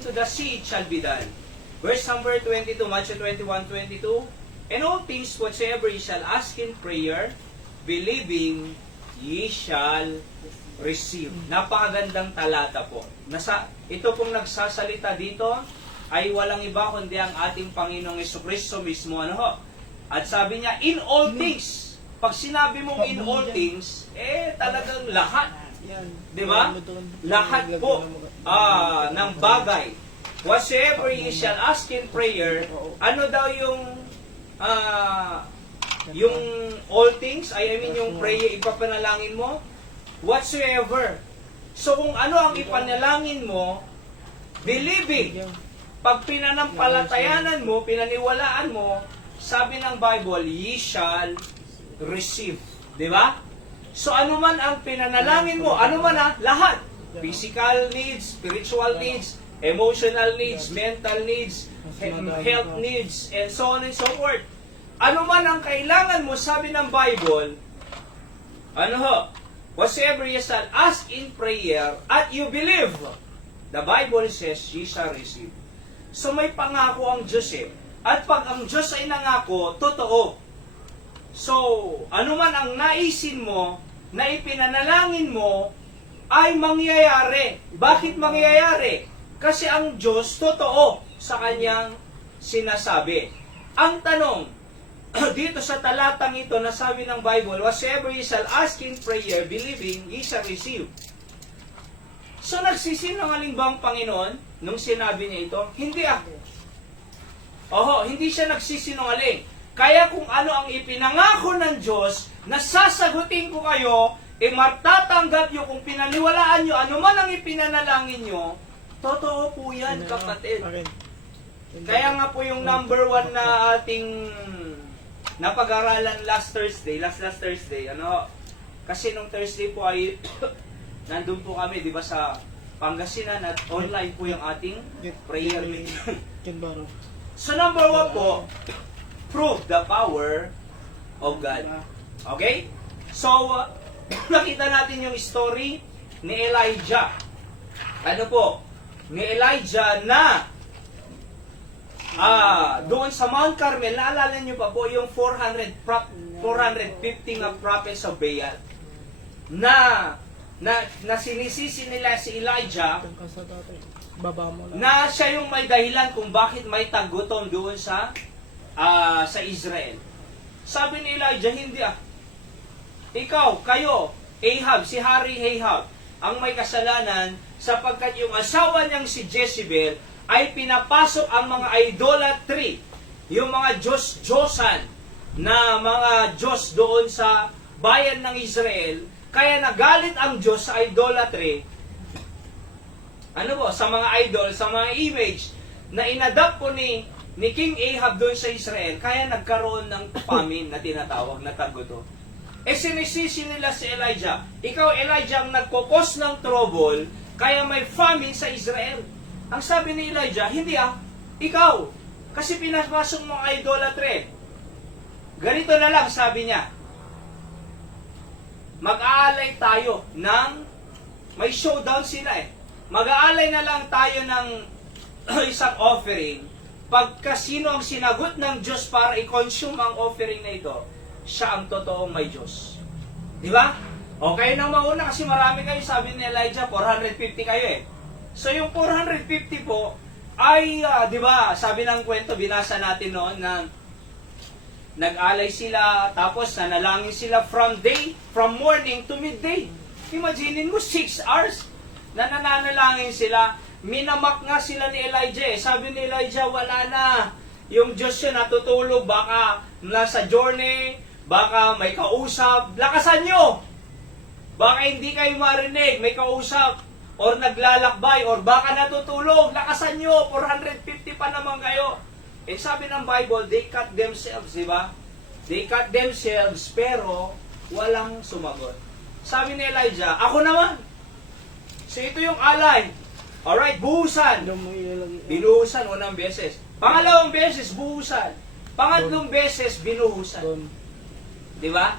to the seed shall be done. Verse number 22, Matthew 21:22. And all things whatsoever ye shall ask in prayer, believing, ye shall receive. Napakagandang talata po. Ito pong nagsasalita dito ay walang iba kundi ang ating Panginoong Jesucristo mismo. At sabi niya, in all things. Pag sinabi mong in all things, talagang lahat. Di ba? Lahat po ng bagay. Whatsoever ye shall ask in prayer, ano daw yung all things, yung prayer, ipapanalangin mo, whatsoever. So kung ano ang ipanalangin mo, believing, pag pinanampalatayanan mo, pinaniwalaan mo, sabi ng Bible, ye shall receive. Di ba? So ano man ang pinanalangin mo, ano man lahat. Physical needs, spiritual needs, emotional needs, mental needs, health needs, and so on and so forth. Ano man ang kailangan mo, sabi ng Bible, whatsoever ye shall ask in prayer, at you believe, the Bible says, ye shall receive. So may pangako ang Diyos At pag ang Diyos ay nangako, totoo. So, ano man ang naisin mo, na ipinanalangin mo, ay mangyayari. Bakit mangyayari? Kasi ang Diyos totoo sa kanyang sinasabi. Ang tanong, dito sa talatang ito, nasabi ng Bible, whatsoever ye shall ask in prayer, believing, ye shall receive. So, nagsisinungaling ba ang Panginoon nung sinabi niya ito? Hindi hindi siya nagsisinungaling. Kaya kung ano ang ipinangako ng Diyos, na sasagutin ko kayo, matatanggap nyo kung pinaniwalaan nyo, ano man ang ipinanalangin nyo, totoo po yan, kapatid. Kaya nga po yung number 1 na ating napag-aralan last Thursday, kasi nung Thursday po ay nandun po kami, di ba, sa Pangasinan, at online po yung ating prayer meeting. So number 1 po, prove the power of God. Okay? So, nakita natin yung story ni Elijah. Ni Elijah na doon sa Mount Carmel, naalala nyo pa po yung 450 na prophets of Baal na sinisisi nila si Elijah na siya yung may dahilan kung bakit may tagutom doon sa Israel. Sabi ni Elijah, hindi kayo, Ahab, si Hari Ahab, ang may kasalanan sapagkat yung asawa niyang si Jezebel ay pinapasok ang mga idolatry, yung mga Diyos-Diyosan na mga Diyos doon sa bayan ng Israel, kaya nagalit ang Diyos sa idolatry, sa mga idol, sa mga image na inadapt po ni King Ahab doon sa Israel, kaya nagkaroon ng famine na tinatawag na tagutom. Sinisisi nila si Elijah. Ikaw, Elijah, ang nagkukos ng trouble, kaya may famine sa Israel. Ang sabi ni Elijah, hindi ikaw. Kasi pinapasok mo ang idolatry. Ganito na lang, sabi niya. Mag-aalay tayo ng, may showdown sila Mag-aalay na lang tayo ng isang offering. Pagka sino ang sinagot ng Diyos para i-consume ang offering na ito, siya ang totoong may Diyos. Di ba? Okay nang mauna kasi marami kayo, sabi ni Elijah, 450 kayo So yung 450 po ay, di ba, sabi ng kwento, binasa natin noon na nag-alay sila, tapos nanalangin sila from morning to midday. Imaginin mo, 6 hours na nananalangin sila. Minamak nga sila ni Elijah Sabi ni Elijah, wala na. Yung Diyos yun natutulog, baka nasa journey, baka may kausap. Lakasan nyo! Baka hindi kayo marinig, may kausap, or naglalakbay, or baka natutulog. Lakasan nyo, 450 pa naman kayo. Sabi ng Bible, they cut themselves, di ba? They cut themselves, pero walang sumagot. Sabi ni Elijah, ako naman. So ito yung alay. Alright, buhusan. Binuhusan unang beses. Pangalawang beses, buhusan. Pangatlong beses, binuhusan. Di ba?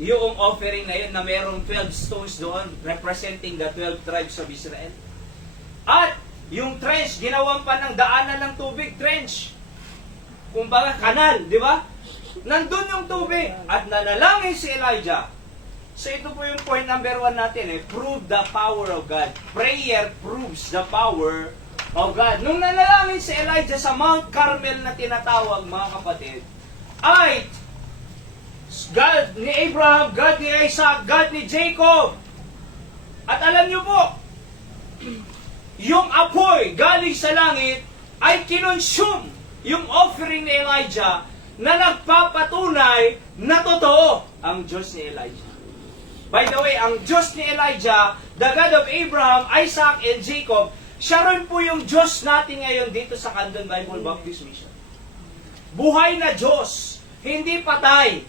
Yung offering na yun na mayroong 12 stones doon representing the 12 tribes of Israel. At Yung trench, ginawan pa ng daanan ng tubig, trench. Kumbaga, kanal, di ba? Nandun yung tubig. At nanalangin si Elijah. So ito po yung point number 1 natin prove the power of God. Prayer proves the power of God. Nung nanalangin si Elijah sa Mount Carmel na tinatawag, mga kapatid, ay God ni Abraham, God ni Isaac, God ni Jacob. At alam niyo po, yung apoy galing sa langit ay kinonsume yung offering ni Elijah na nagpapatunay na totoo ang Diyos ni Elijah. By the way, ang Diyos ni Elijah, the God of Abraham, Isaac, and Jacob, siya rin po yung Diyos natin ngayon dito sa Candon Bible Baptist Mission. Buhay na Diyos, hindi patay.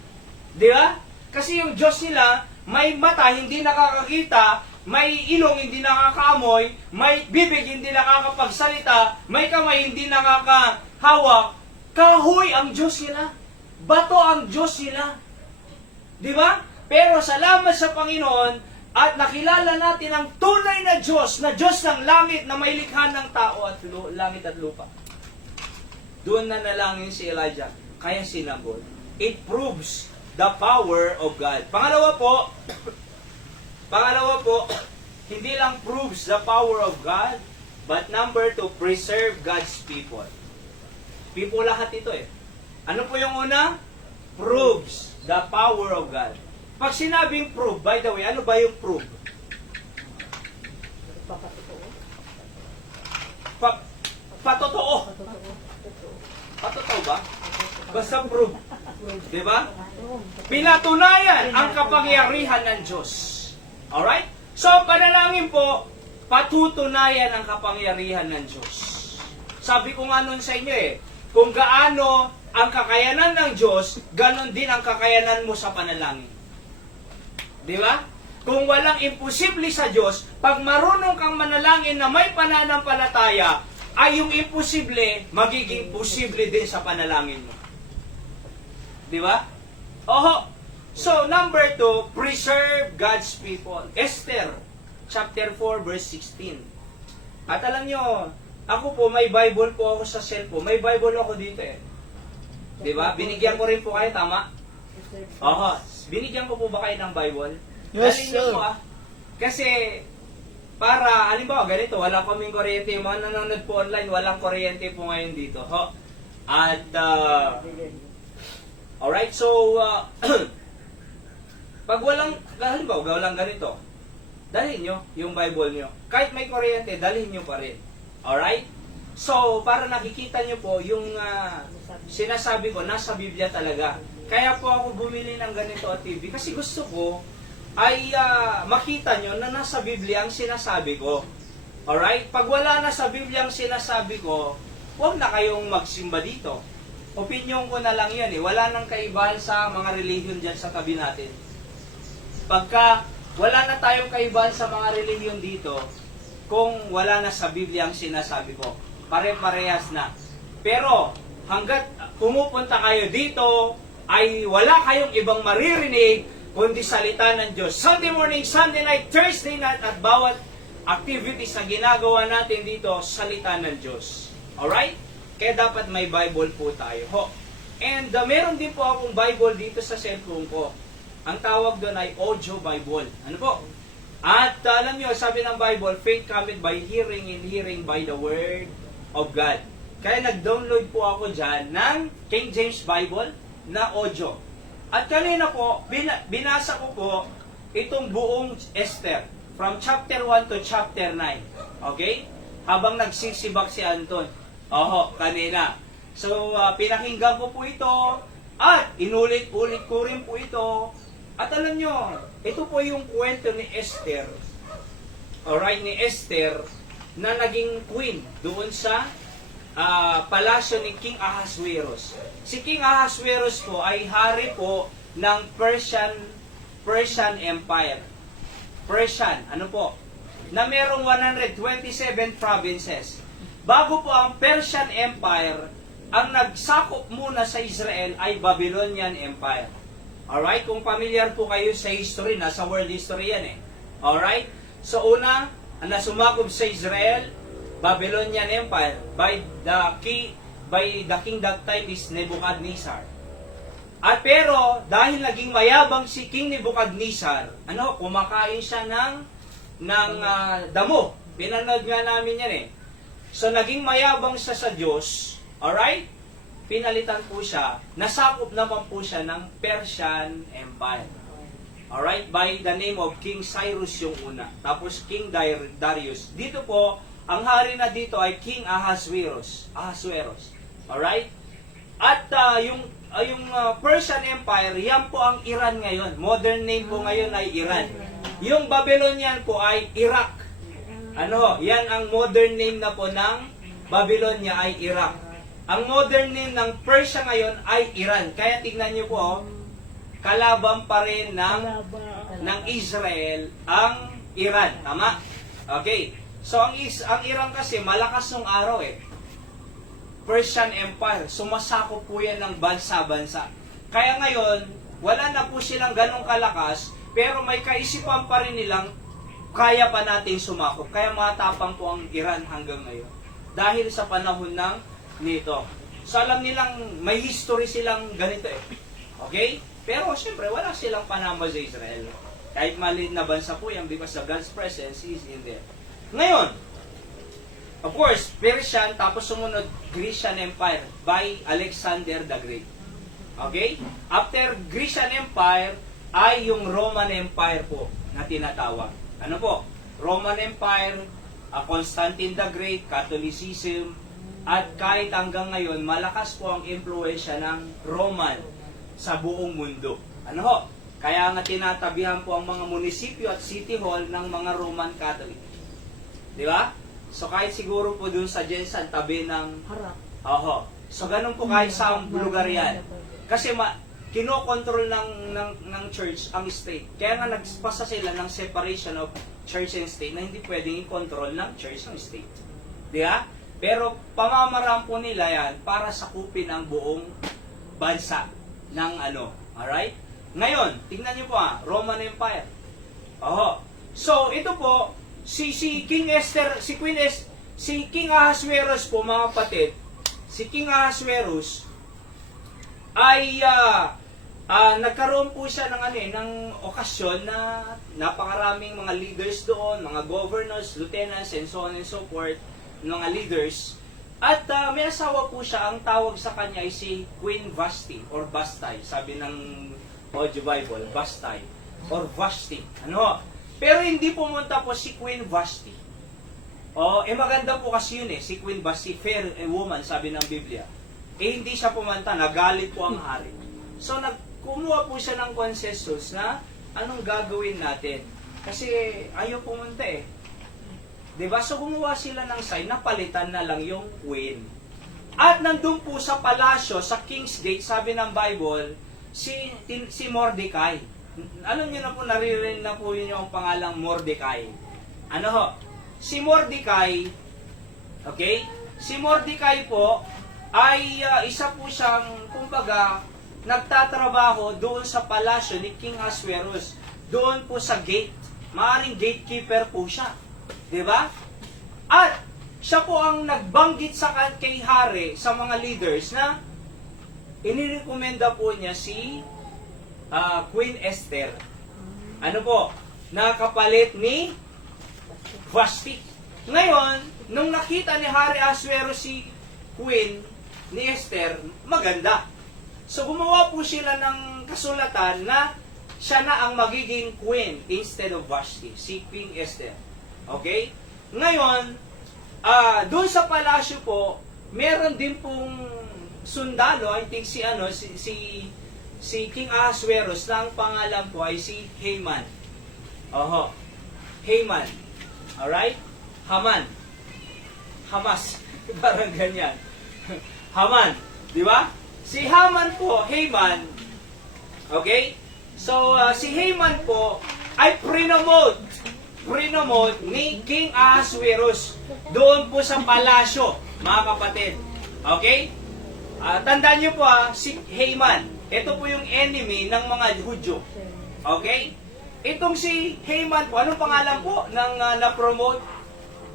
Di ba? Kasi yung Diyos nila, may mata, hindi nakakakita, may ilong, hindi nakakaamoy, may bibig, hindi nakakapagsalita, may kamay, hindi nakakahawak. Kahoy ang Diyos nila. Bato ang Diyos nila. Di ba? Pero salamat sa Panginoon at nakilala natin ang tunay na Diyos ng langit na may likha ng tao at langit at lupa. Doon na nalangin si Elijah, kaya sinagot. It proves the power of God. Pangalawa po, hindi lang proves the power of God, but number 2, preserve God's people. People lahat ito Ano po yung una? Proves the power of God. Pag sinabing prove, by the way, ano ba yung prove? Patotoo. Patotoo ba? Basta prove. Diba? Pinatunayan ang kapangyarihan ng Diyos. Alright? So, panalangin po, patutunayan ang kapangyarihan ng Diyos. Sabi ko nga nun sa inyo kung gaano ang kakayanan ng Diyos, ganon din ang kakayanan mo sa panalangin. Di ba? Kung walang imposible sa Diyos, pag marunong kang manalangin na may pananampalataya, ay yung imposible, magiging posible din sa panalangin mo. Di ba? Oho. So, number 2, preserve God's people. Esther, chapter 4, verse 16. At alam nyo, ako po, may Bible po ako sa cellphone. May Bible ako dito Di ba? Binigyan ko rin po kayo, tama? Oho. Binigyan ko po ba kayo ng Bible? Yes, Dalhin niyo sir. po Kasi, para, halimbawa, ganito, wala kaming kuryente. Yung mga nanonood po online, walang kuryente po ngayon dito. Ho. At, alright, so, pag halimbawa, walang ganito, dalhin nyo yung Bible nyo. Kahit may kuryente, dalhin nyo pa rin. Alright? So, para nakikita nyo po, yung sinasabi ko, nasa Biblia talaga. Kaya po ako bumili ng ganito at TV kasi gusto ko ay makita nyo na nasa Biblia ang sinasabi ko. Alright? Pag wala na sa Biblia ang sinasabi ko, huwag na kayong magsimba dito. Opinion ko na lang yan Wala nang kaibahan sa mga relihiyon dyan sa tabi natin. Pagka wala na tayong kaibahan sa mga relihiyon dito, kung wala na sa Biblia ang sinasabi ko, pare-parehas na. Pero hanggat pumupunta kayo dito, ay wala kayong ibang maririnig kundi salita ng Diyos. Sunday morning, Sunday night, Thursday night, at bawat activities na ginagawa natin dito, salita ng Diyos. Alright? Kaya dapat may Bible po tayo. And meron din po akong Bible dito sa cellphone ko. Ang tawag doon ay audio Bible. Ano po? At alam nyo, sabi ng Bible, faith cometh by hearing and hearing by the Word of God. Kaya nag-download po ako dyan ng King James Bible na audio. At kanina po, binasa ko po itong buong Esther. From chapter 1 to chapter 9. Okay? Habang nagsisibak si Anton. Kanina. So, pinakinggan ko po ito. At inulit-ulit ko rin po ito. At alam nyo, ito po yung kwento ni Esther. Alright, ni Esther na naging queen doon sa palasyo ni King Ahasuerus. Si King Ahasuerus po ay hari po ng Persian Empire. Persian, ano po? Na merong 127 provinces. Bago po ang Persian Empire, ang nagsakop muna sa Israel ay Babylonian Empire. Alright? Kung familiar po kayo sa history, nasa world history yan Alright? So una, ang nasumakob sa Israel, Babylonian Empire by the king that time is Nebuchadnezzar. At pero dahil naging mayabang si King Nebuchadnezzar, kumakain siya ng damo. Pinanood nga namin yan eh. So naging mayabang siya sa Diyos, alright? Pinalitan po siya, nasakop naman po siya ng Persian Empire. Alright? By the name of King Cyrus yung una. Tapos King Darius. Dito po, ang hari na dito ay King Ahasuerus. Alright? At yung Persian Empire, yan po ang Iran ngayon. Modern name po ngayon ay Iran. Yung Babylonian po ay Iraq. Yan ang modern name na po ng Babylonia ay Iraq. Ang modern name ng Persia ngayon ay Iran. Kaya tingnan niyo po, kalaban pa rin ng Israel ang Iran. Tama? Okay. So ang Iran kasi malakas nung araw eh. Persian Empire, sumasakop po yan ng bansa-bansa. Kaya ngayon, wala na po silang ganong kalakas, pero may kaisipan pa rin nilang kaya pa natin sumakop. Kaya matapang po ang Iran hanggang ngayon. Dahil sa panahon ng nito. So alam nilang may history silang ganito eh. Okay? Pero siyempre, wala silang panama sa Israel. Kahit maliit na bansa po yan because the God's presence is in there. Ngayon, of course, Persian, tapos sumunod Grecian Empire by Alexander the Great. Okay? After Grecian Empire, ay yung Roman Empire po na tinatawag. Ano po? Roman Empire, Constantine the Great, Catholicism, at kahit hanggang ngayon, malakas po ang impluensya ng Roman sa buong mundo. Ano ho? Kaya nga tinatabihan po ang mga munisipyo at city hall ng mga Roman Catholic. Di ba? So kahit siguro po dun sa Jensen, tabi ng harap. Oho. So ganun po kahit sa lugar yan. Kasi kinokontrol ng church ang state. Kaya nga nagpasa sila ng separation of church and state na hindi pwedeng i-control ng church ang state. Di ba? Pero pamamaraan po nila yan para sakupin ang buong bansa ng Alright? Ngayon, tingnan niyo po Roman Empire. Oho. So ito po, si King Ahasuerus po mga kapatid, si King Ahasuerus ay nagkaroon po siya ng okasyon na napakaraming mga leaders doon, mga governors, lieutenants, and so on and so forth, mga leaders. At may asawa po siya, ang tawag sa kanya ay si Queen Vashti or Bastay, sabi ng Audio Bible, Bastay or Vashti. Pero hindi pumunta po si Queen Vashti. Maganda po kasi yun si Queen Vashti, fair woman, sabi ng Biblia. Hindi siya pumunta, nagalit po ang hari. So, kumuha po siya ng consensus na anong gagawin natin. Kasi ayaw pumunta Diba? So, gumawa sila ng sign na palitan na lang yung queen. At nandun po sa palasyo, sa King's Gate, sabi ng Bible, si Mordecai. Alam niyo na po, naririnig na po yun yung pangalang Mordecai. Si Mordecai, okay? Si Mordecai po, ay isa po siyang, kumbaga, nagtatrabaho doon sa palasyo ni King Ahasuerus. Doon po sa gate. Maaring gatekeeper po siya. Diba? At siya po ang nagbanggit kay hari, sa mga leaders na inirekomenda po niya si Queen Esther. Nakapalit ni Vashti. Ngayon, nung nakita ni Hari Ahasuerus si Queen ni Esther, maganda. So gumawa po sila ng kasulatan na siya na ang magiging queen instead of Vashti, si Queen Esther. Okay? Ngayon, doon sa palasyo po, meron din pong sundalo, I think si King Ahasuerus, na ang pangalan po ay si Haman. Haman. Alright? Hamas. Parang ganyan. Haman. Di ba? Si Haman po, Haman, okay? So, si Haman po ay prinomote ni King Ahasuerus doon po sa palasyo, mga kapatid. Okay? Tandaan niyo po si Haman. Ito po yung enemy ng mga Hudyo. Okay? Itong si Haman po, anong pangalan po ng na-promote?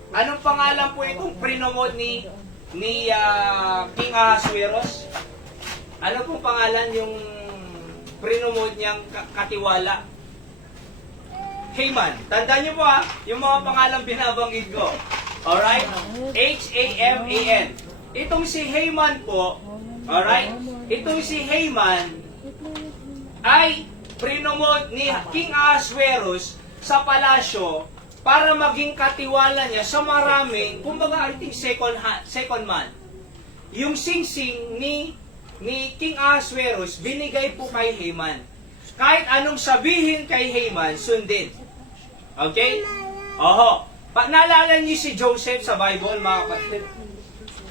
Anong pangalan po itong prinomote ni King Ahasuerus? Ano pong pangalan yung prinomote niyang katiwala? Haman. Tandaan niyo po yung mga pangalang binabanggit ko. Alright? H-A-M-A-N. Itong si Haman po, alright? Itong si Haman ay prinomote ni King Ahasuerus sa palasyo para maging katiwala niya sa maraming, kumbaga I think second man. Yung singsing ni King Ahasuerus, binigay po kay Haman. Kahit anong sabihin kay Haman, sundin. Okay? Oho. Naalala niyo si Joseph sa Bible, mga kapatid?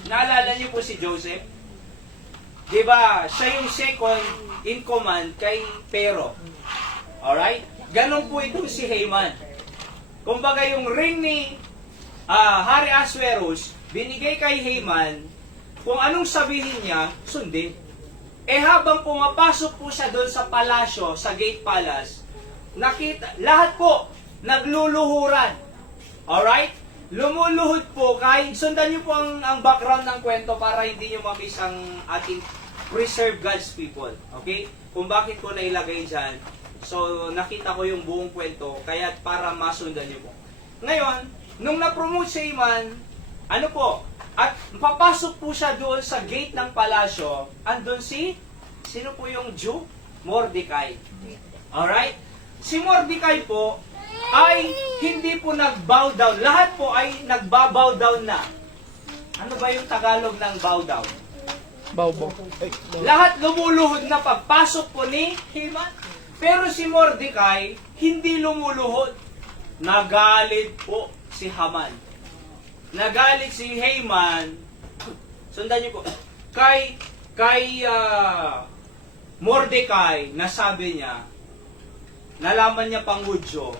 Naalala niyo po si Joseph? Diba, siya yung second in command kay Pero. Alright? Ganon po itong si Haman. Kumbaga yung ring ni Hari Ahasuerus, binigay kay Haman, kung anong sabihin niya, sundin. Eh habang pumapasok po siya doon sa palasyo, sa Gate Palace, nakita, lahat po, nagluluhuran. Alright? Lumuluhod po, kahit sundan niyo po ang background ng kwento para hindi niyo mamiss ang ating preserve God's people. Okay? Kung bakit ko nailagay dyan. So, nakita ko yung buong kwento, kaya para masundan niyo po. Ngayon, nung na-promote si Haman, ano po, at papasok po siya doon sa gate ng palasyo, andun sino po yung Jew? Mordecai. Alright? Si Mordecai po, ay hindi po nag-bow down. Lahat po ay nagba-bow down na. Ano ba yung Tagalog ng bow down? Bow. Lahat lumuluhod na pagpasok po ni Haman. Pero si Mordecai, hindi lumuluhod. Nagalit po si Haman. Nagalit si Haman. Sundan niyo po. Kay Mordecai, nasabi niya, nalaman niya pang Hudyo,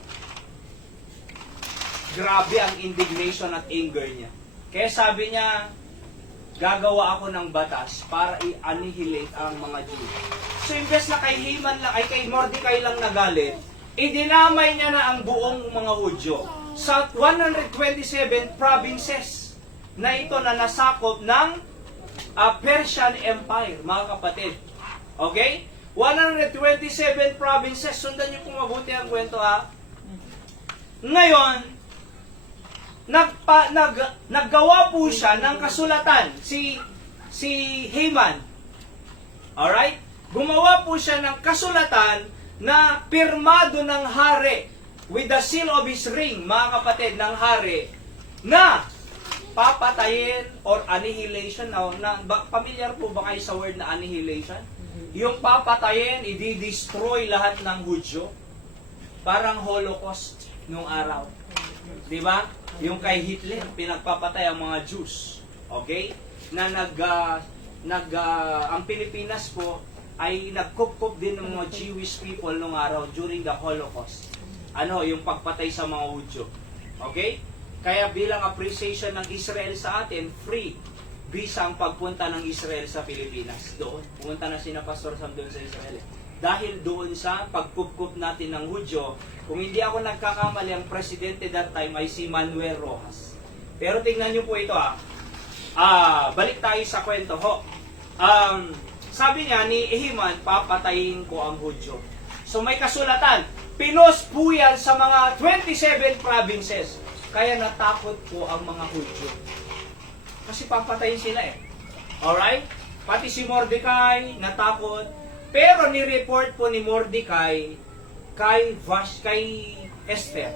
grabe ang indignation at anger niya. Kaya sabi niya, gagawa ako ng batas para i-annihilate ang mga Jew. So, imbes na kay Haman lang, ay kay Mordecai lang nagalit, idinamay niya na ang buong mga Hudyo sa 127 provinces na ito na nasakop ng Persian Empire, mga kapatid. Okay? 127 provinces. Sundan niyo kung mabuti ang kwento, Ngayon, naggawa po siya ng kasulatan, si Haman. Alright? Gumawa po siya ng kasulatan na pirmado ng hari with the seal of his ring, mga kapatid, ng hari, na papatayin or annihilation. Familiar po ba kayo sa word na annihilation? Yung papatayin, i-destroy lahat ng Hudyo. Parang Holocaust nung araw. Di ba? Yung kay Hitler, pinagpapatay ang mga Jews. Okay? Na ang Pilipinas po ay nagkup-kup din ng mga Jewish people nung araw during the Holocaust. Yung pagpatay sa mga Hudyo. Okay? Kaya bilang appreciation ng Israel sa atin, free visa ang pagpunta ng Israel sa Pilipinas. Doon. Pumunta na sina Pastor Sam doon sa Israel. Dahil doon sa pagkup-kup natin ng Hudyo, kung hindi ako nagkakamali, ang presidente that time ay si Manuel Rojas. Pero tingnan nyo po ito balik tayo sa kwento ho. Sabi niya ni Haman, papatayin ko ang Hudyo. So may kasulatan, pinos po yan sa mga 27 provinces. Kaya natakot po ang mga Hudyo. Kasi papatayin sila Alright? Pati si Mordecai, natakot. Pero ni-report po ni Mordecai kay Esther.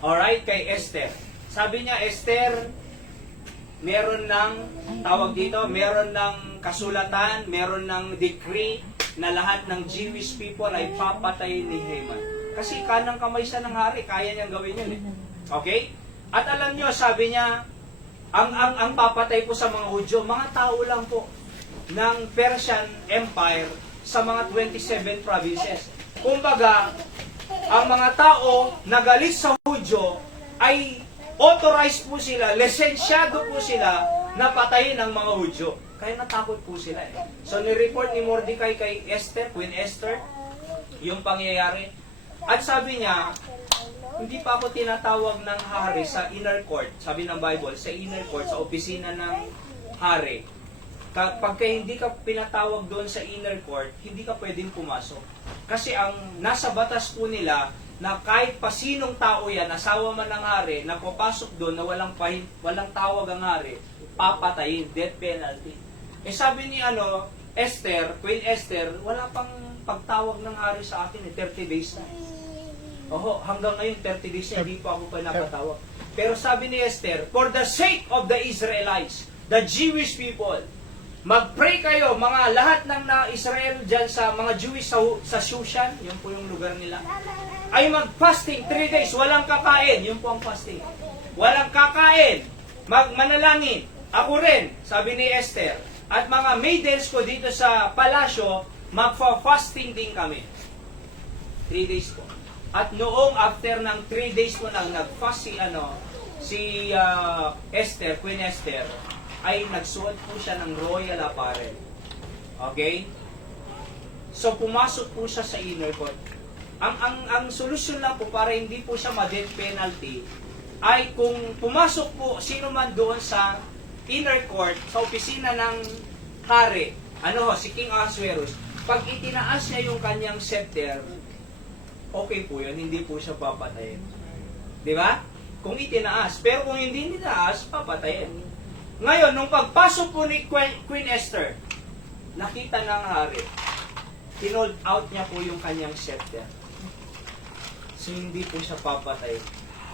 Alright? Kay Esther. Sabi niya, Esther, meron ng, meron ng kasulatan, meron ng decree na lahat ng Jewish people ay papatayin ni Haman. Kasi kanang kamay siya ng hari, kaya niyang gawin yun Okay? At alam niyo, sabi niya, ang papatay po sa mga Hudyo, mga tao lang po ng Persian Empire sa mga 27 provinces. Kumbaga, ang mga tao na galit sa Hudyo ay authorized po sila, lisensyado po sila na patayin ang mga Hudyo. Kaya natakot po sila So, ni-report ni Mordecai kay Esther, Queen Esther, yung pangyayari. At sabi niya, hindi pa ako tinatawag ng hari sa inner court, sabi ng Bible, sa inner court, sa opisina ng hari. Pagka hindi ka pinatawag doon sa inner court, hindi ka pwedeng pumasok. Kasi ang nasa batas po nila, na kahit pa sinong tao yan, asawa man ng hari, na papasok doon na walang tawag ang hari, papatayin, death penalty. Eh sabi ni Esther, Queen Esther, wala pang pagtawag ng hari sa akin, 30 days na. Oho, hanggang ngayon 30 days na hindi pa ako pa napatawag. Pero sabi ni Esther, for the sake of the Israelites, the Jewish people, mag-pray kayo, mga lahat ng na-Israel dyan sa mga Jewish sa Shushan, yun po yung lugar nila, ay mag-fasting 3 days, walang kakain, yun po ang fasting. Walang kakain, manalangin. Ako rin, sabi ni Esther, at mga maidens ko dito sa palasyo, magfa-fasting din kami. 3 days po. At noong after ng 3 days po nang nag-fast si Esther, Queen Esther, ay nagsuot po siya ng royal apparel. Okay? So pumasok po siya sa inner court. Ang solusyon lang po para hindi po siya ma-death penalty ay kung pumasok po sino man doon sa inner court, sa opisina ng hari, si King Ahasuerus, pag itinaas niya yung kanyang scepter, okay po yun, hindi po siya papatayin. Di ba? Kung itinaas. Pero kung hindi itinaas, papatayin. Ngayon, nung pagpasok po ni Queen Esther, nakita ng hari, tinold out niya po yung kanyang scepter. So, hindi po siya papatayin.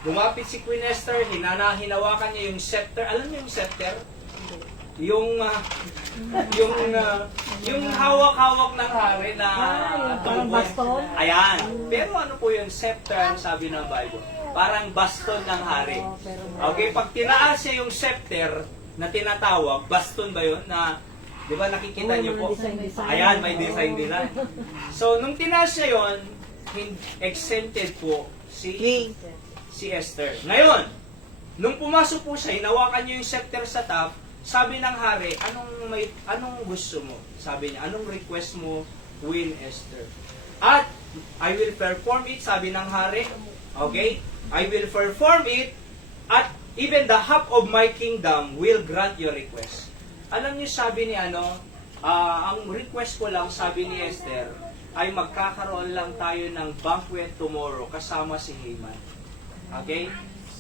Lumapit si Queen Esther, hinawakan niya yung scepter. Alam niyo yung scepter? Yung hawak-hawak ng hari na parang baston. Ayan. Pero ano po yung scepter ang sabi ng Bible? Parang baston ng hari. Okay, pag tinaas niya yung scepter na tinatawag, baston ba yun? Na, di ba nakikita niyo po? Ayan, may design. So, nung tinaas niya yun, exempted po si Esther. Ngayon, nung pumasok po siya, hinawakan niyo yung scepter sa top, sabi ng hari, anong gusto mo? Sabi niya, anong request mo, Queen Esther? At, I will perform it, sabi ng hari. Okay? I will perform it, at even the half of my kingdom will grant your request. Alam niyo, sabi ni ang request ko lang, sabi ni Esther, ay magkakaroon lang tayo ng banquet tomorrow kasama si Haman. Okay?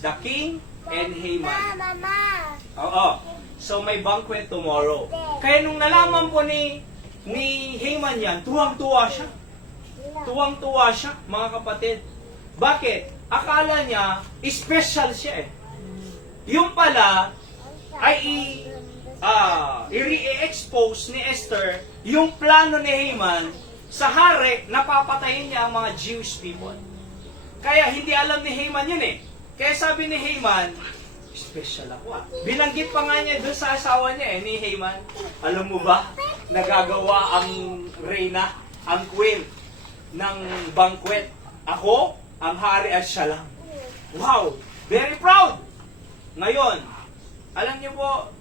The king and Haman. Oo. So may banquet tomorrow. Kaya nung nalaman po ni Haman yan, tuwang-tuwa siya. Tuwang-tuwa siya, mga kapatid. Bakit? Akala niya, special siya eh. Yung pala, ay i-re-expose ni Esther yung plano ni Haman sa hari na papatayin niya ang mga Jewish people. Kaya hindi alam ni Haman yun eh. Kaya sabi ni Haman, special ako ah. Binanggit pa nga niya doon sa asawa niya ni Haman. Alam mo ba, nagagawa ang reyna, ang queen ng banquet. Ako, ang hari at siya lang. Wow! Very proud! Ngayon, alam niyo po,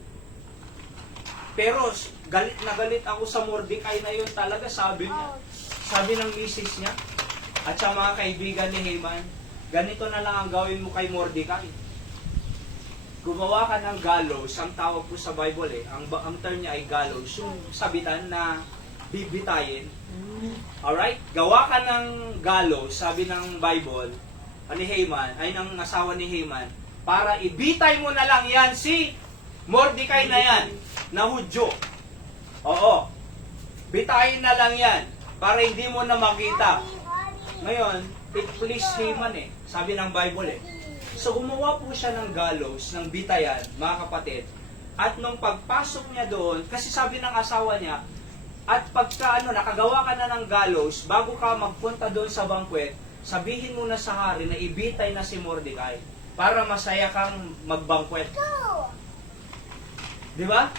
pero galit na galit ako sa Mordecai na yun talaga, sabi niya. Sabi ng misis niya, at sa mga kaibigan ni Haman, ganito na lang ang gawin mo kay Mordecai. Gumawa ka ng gallows, ang tawag po sa Bible ang term niya ay gallows, yung sabitan na bibitayin. Alright? Gawa ka ng gallows, sabi ng Bible, ni Haman, ay ng asawa ni Haman, para ibitay mo na lang yan si Mordecai na yan, na Hudyo. Oo. Bitayin na lang yan, para hindi mo na makita. Ngayon, it please Haman sabi ng Bible So, gumawa po siya ng gallows, ng bitayan, mga kapatid. At nung pagpasok niya doon, kasi sabi ng asawa niya, at pagka nakagawa ka na ng gallows, bago ka magpunta doon sa banquet, sabihin mo na sa hari na ibitay na si Mordecai para masaya kang magbanquet. Di ba?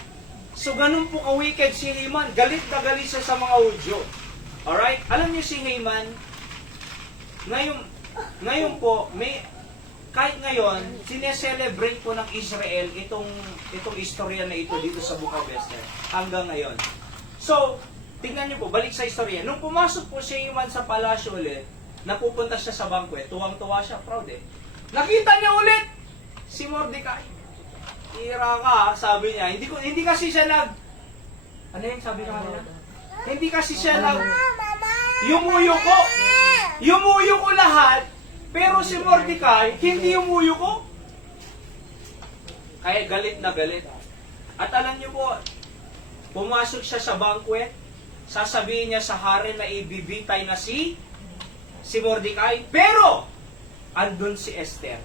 So, ganun po ka-wicked si Haman. Galit na galit siya sa mga Hudyo. Alright? Alam niyo si Haman, ngayon po, kahit ngayon, sineselebrate po ng Israel itong istorya na ito dito sa Book of Esther. Hanggang ngayon. So, tingnan niyo po, balik sa istorya. Nung pumasok po si Haman sa palasyo ulit, napupunta siya sa banquet, tuwang-tuwa siya, proud eh. Nakita niya ulit si Mordecai. Ira ka, sabi niya. Hindi kasi siya ano yung sabi ka kanina? Hindi kasi siya yumuyuko. Yumuyuko lahat, pero si Mordecai, hindi yumuyuko. Kaya galit na galit. At alam niyo po, pumasok siya sa banquet, sasabihin niya sa hari na ibibitay na si Mordecai, pero andun si Esther.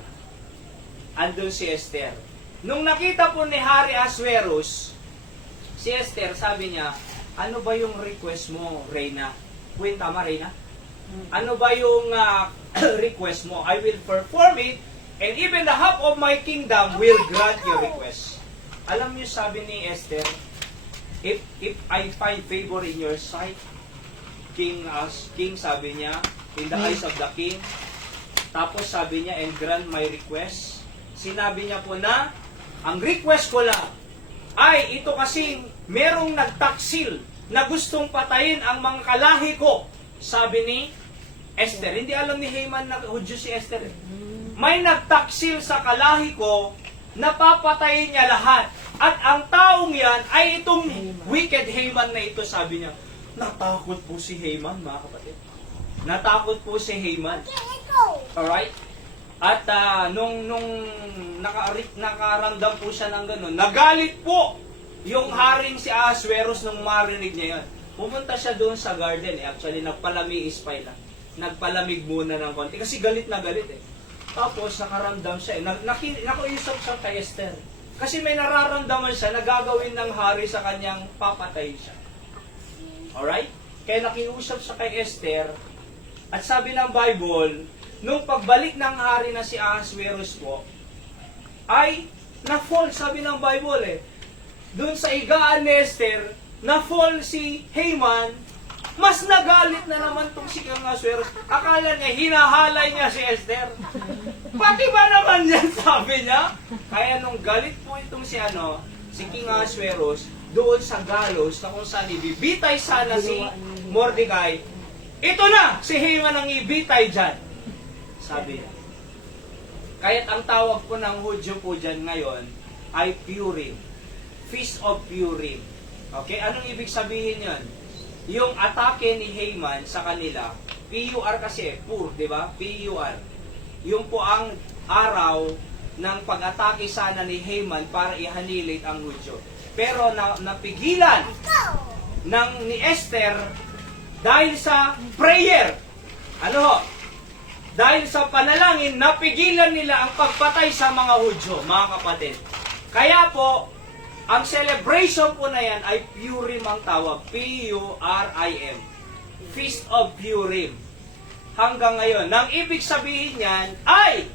Andun si Esther. Nung nakita po ni Hari Ahasuerus, si Esther, sabi niya, ano ba yung request mo, Reyna? Queen, tama, Reyna? Ano ba yung request mo? I will perform it, and even the half of my kingdom will grant your request. Alam niyo, sabi ni Esther, if I find favor in your sight, King, sabi niya, in the eyes of the king, tapos sabi niya, and grant my request. Sinabi niya po na, ang request ko lang, ay ito kasing merong nagtaksil na gustong patayin ang mga kalahi ko. Sabi ni Esther. Hindi alam ni Haman na Hudyo si Esther. May nagtaksil sa kalahi ko na papatayin niya lahat. At ang taong yan ay itong wicked Haman na ito, sabi niya. Natakot po si Haman, mga kapatid. Natakot po si Haman. Alright? At nung nakaramdam po siya ng gano'n, nagalit po yung haring si Ahasuerus nung marinig niya yun. Pumunta siya doon sa garden. Actually, nagpalamig ispay lang. Nagpalamig muna ng konti. Kasi galit na galit eh. Tapos, nakaramdam siya. Nakuisap siya kay Esther. Kasi may nararamdaman siya na gagawin ng hari sa kanyang papatay siya. Alright? Kaya nakiusap siya kay Esther. At sabi ng Bible, nung pagbalik ng hari na si Ahasuerus po, ay na-fall, sabi ng Bible eh. Doon sa igaan ni Esther, na-fall si Haman, mas nagalit na naman itong si King Ahasuerus. Akala niya, hinahalay niya si Esther. Pati ba naman yan, sabi niya? Kaya nung galit po itong si King Ahasuerus, doon sa gallows, na kung saan ibibitay sana si Mordecai, ito na, si Haman ang ibitay dyan. Sabi niya. Kaya't ang tawag po ng Hudyo po dyan ngayon ay Purim. Feast of Purim. Okay? Anong ibig sabihin yon? Yung atake ni Haman sa kanila, P-U-R kasi, pur, di ba? P-U-R. Yung po ang araw ng pag-atake sana ni Haman para ihanilit ang Hudyo. Pero napigilan ni Esther dahil sa prayer. Ano ho? Dahil sa panalangin, napigilan nila ang pagpatay sa mga Hudyo, mga kapatid. Kaya po, ang celebration po na yan ay Purim ang tawag. P-U-R-I-M. Feast of Purim. Hanggang ngayon. Nang ibig sabihin yan ay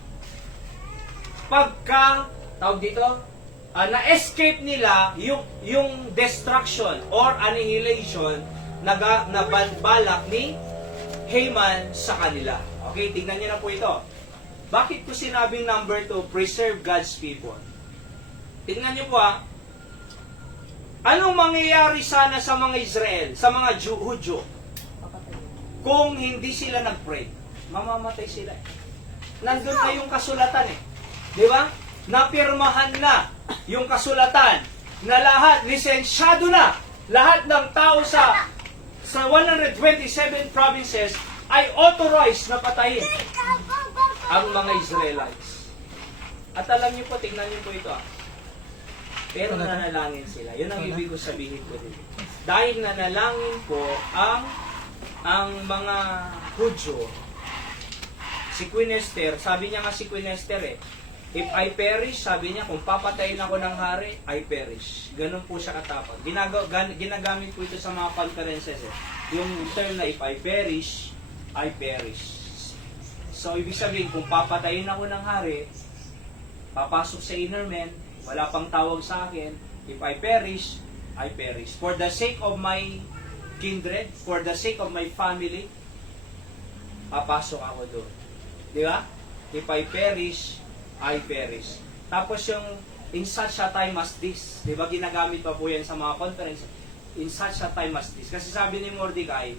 tawag dito, na-escape nila yung destruction or annihilation na balak ni Haman sa kanila. Okay, tingnan niyo na po ito. Bakit ko sinabing number 2, preserve God's people? Tingnan niyo po anong mangyayari sana sa mga Israel, sa mga Hudyo, kung hindi sila nag-pray? Mamamatay sila. Nandun na yung kasulatan eh. Di ba? Napirmahan na yung kasulatan na lahat, lisensyado na, lahat ng tao sa 127 provinces ay authorized na patayin ang mga Israelites. At alam niyo po, tingnan niyo po ito. Pero nanalangin sila. Yun ang ibig ko sabihin ko dito. Dahil nanalangin po ang mga Hudyo, si Queen Esther, sabi niya nga si Queen Esther if I perish, sabi niya, kung papatayin ako ng hari, I perish. Ganun po siya katapag. Ginagamit po ito sa mga conferences yung term na if I perish, I perish. So, ibig sabihin, kung papatayin ako ng hari, papasok sa inner man, wala pang tawag sa akin, if I perish, I perish. For the sake of my kindred, for the sake of my family, papasok ako doon. Di ba? If I perish, I perish. Tapos yung, in such a time as this, di ba ginagamit pa po yan sa mga conference, in such a time as this. Kasi sabi ni Mordecai,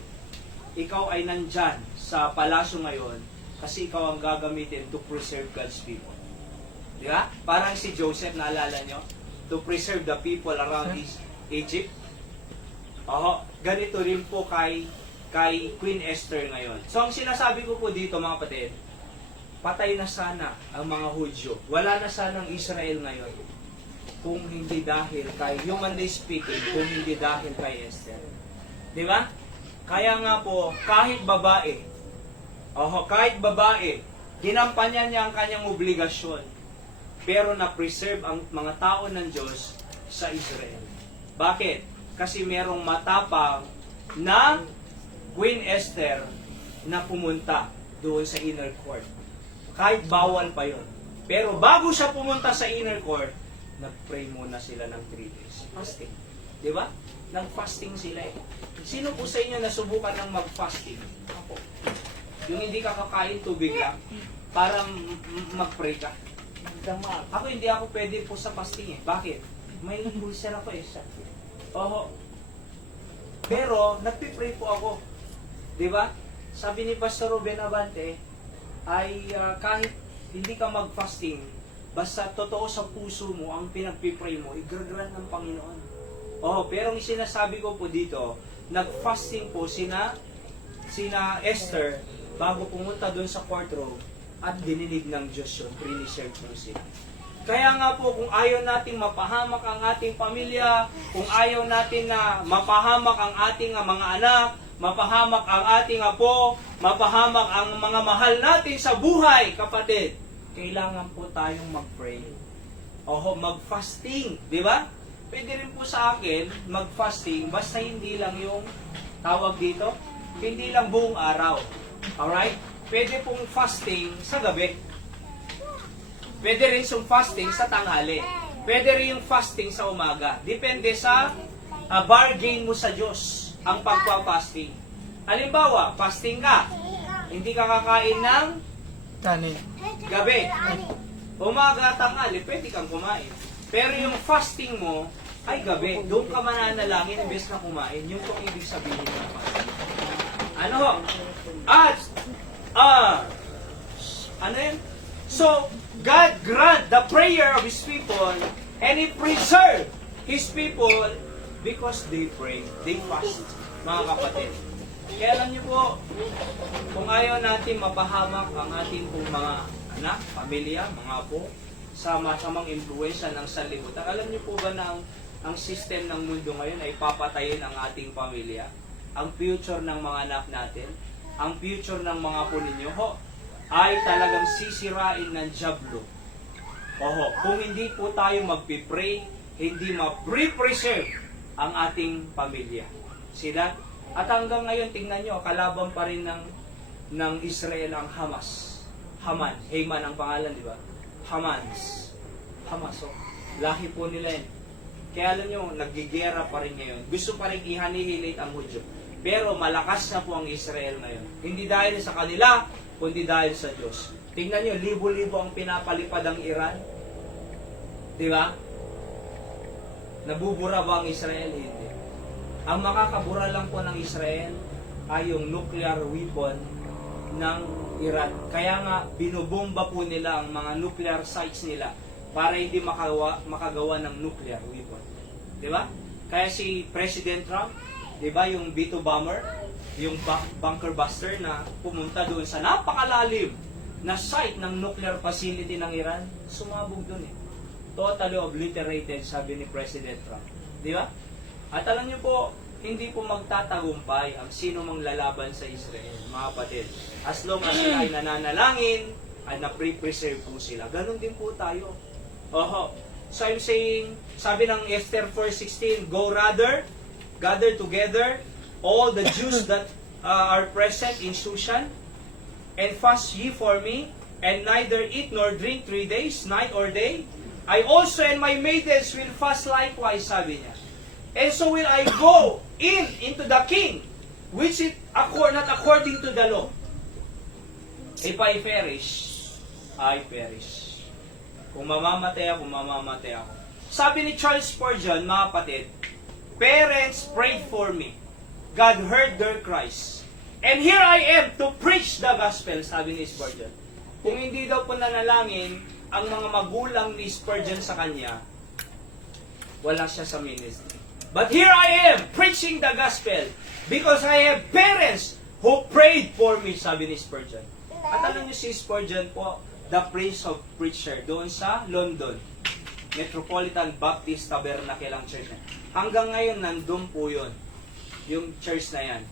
ikaw ay nandyan sa palasyo ngayon kasi ikaw ang gagamitin to preserve God's people. Di ba? Parang si Joseph, naalala nyo? To preserve the people around Egypt. Ganito rin po kay Queen Esther ngayon. So, ang sinasabi ko po dito, mga kapatid, patay na sana ang mga Hudyo. Wala na sanang Israel ngayon. Kung hindi dahil kay, humanly speaking, kung hindi dahil kay Esther. Di ba? Kaya nga po, kahit babae, ginampanyan niya ang kanyang obligasyon. Pero na-preserve ang mga tao ng Diyos sa Israel. Bakit? Kasi merong matapang na Queen Esther na pumunta doon sa inner court. Kahit bawal pa yon. Pero bago siya pumunta sa inner court, nag-pray muna sila ng 3 days. Fasting. Di ba? Nag-fasting sila eh. Sino po sa inyo nasubukan ng mag-fasting? Ako. Yung hindi ka kakain tubig lang, parang mag-pray ka. Ako hindi ako pwede po sa fasting eh. Bakit? May ulcer ako eh. Pero, nagpipray po ako. Di ba? Sabi ni Pastor Ruben Abante, ay kahit hindi ka mag-fasting, basta totoo sa puso mo, ang pinagpipray mo, igragran ng Panginoon. Pero ang sinasabi ko po dito, nag-fasting po sina Esther bago pumunta doon sa courtroom at dininig ng Diyos yun, pre-reserve po sila. Kaya nga po, kung ayaw nating mapahamak ang ating pamilya, kung ayaw natin na mapahamak ang ating mga anak, mapahamak ang ating apo, mapahamak ang mga mahal natin sa buhay, kapatid, kailangan po tayong mag-pray. Mag-fasting, di ba? Pwede rin po sa akin mag-fasting, basta hindi lang yung tawag dito, hindi lang buong araw. Alright? Pwede pong fasting sa gabi. Pwede rin yung fasting sa tanghali. Pwede rin yung fasting sa umaga. Depende sa bargain mo sa Diyos ang pagpa-fasting. Halimbawa, fasting ka. Hindi ka kakain ng gabi. Umaga, tanghali, pwede kang kumain. Pero yung fasting mo ay gabi. Doon ka mananalangin imbes na kumain. Yung kung ibig sabihin ng fasting. Ano yun? So, God grant the prayer of His people and He preserve His people because they pray, they fast, mga kapatid. Kaya alam niyo po, kung ayaw natin mapahamak ang ating pong mga anak, pamilya, mga apo, sa masamang impluensya ng sanlibutan, alam niyo po ba na ang system ng mundo ngayon ay papatayin ang ating pamilya, ang future ng mga anak natin, ang future ng mga apo ninyo, ay talagang sisirain ng dyablo. Kung hindi po tayo magpipray, hindi ma-preserve ang ating pamilya. Sila? At hanggang ngayon, tingnan nyo, kalaban pa rin ng Israel ang Hamas. Haman ang pangalan, di ba? Hamas, lahi po nila yun. Kaya alam nyo, naggigera pa rin ngayon. Gusto pa rin ihanihilit ang Hudyo. Pero malakas na po ang Israel ngayon. Hindi dahil sa kanila, kundi dahil sa Diyos. Tingnan nyo, libo-libo ang pinapalipad ang Iran. Di ba? Nabubura ba ang Israel? Hindi. Ang makakabura lang po ng Israel ay yung nuclear weapon ng Iran. Kaya nga, binubomba po nila ang mga nuclear sites nila para hindi makagawa ng nuclear weapon. Di ba? Kaya si President Trump, di ba, yung B-2 bomber, yung bunker buster na pumunta doon sa napakalalim na site ng nuclear facility ng Iran, sumabog doon eh. Totally obliterated, sabi ni President Trump. Di ba? At alam niyo po, hindi po magtatagumpay ang sino mang lalaban sa Israel, mga kapatid. As long as sila ay nananalangin, ay na-preserve po sila. Ganon din po tayo. So I'm saying, sabi ng Esther 4:16, go rather, gather together, all the Jews that are present in Shushan, and fast ye for me, and neither eat nor drink 3 days, night or day. I also and my maidens will fast likewise, sabi niya. And so will I go into the king, which is not according to the law. If I perish, I perish. Kung mamamatay ako, mamamatay ako. Sabi ni Charles Spurgeon, mga kapatid, parents prayed for me. God heard their cries, And here I am to preach the gospel, sabi ni Spurgeon. Kung hindi daw po nanalangin ang mga magulang ni Spurgeon sa kanya, wala siya sa ministry. But here I am, preaching the gospel, because I have parents who prayed for me, sabi ni Spurgeon. At alam niyo si Spurgeon po, the Prince of Preacher, doon sa London, Metropolitan Baptist Tabernacle ang church na. Hanggang ngayon, nandun po yun, yung church na yan.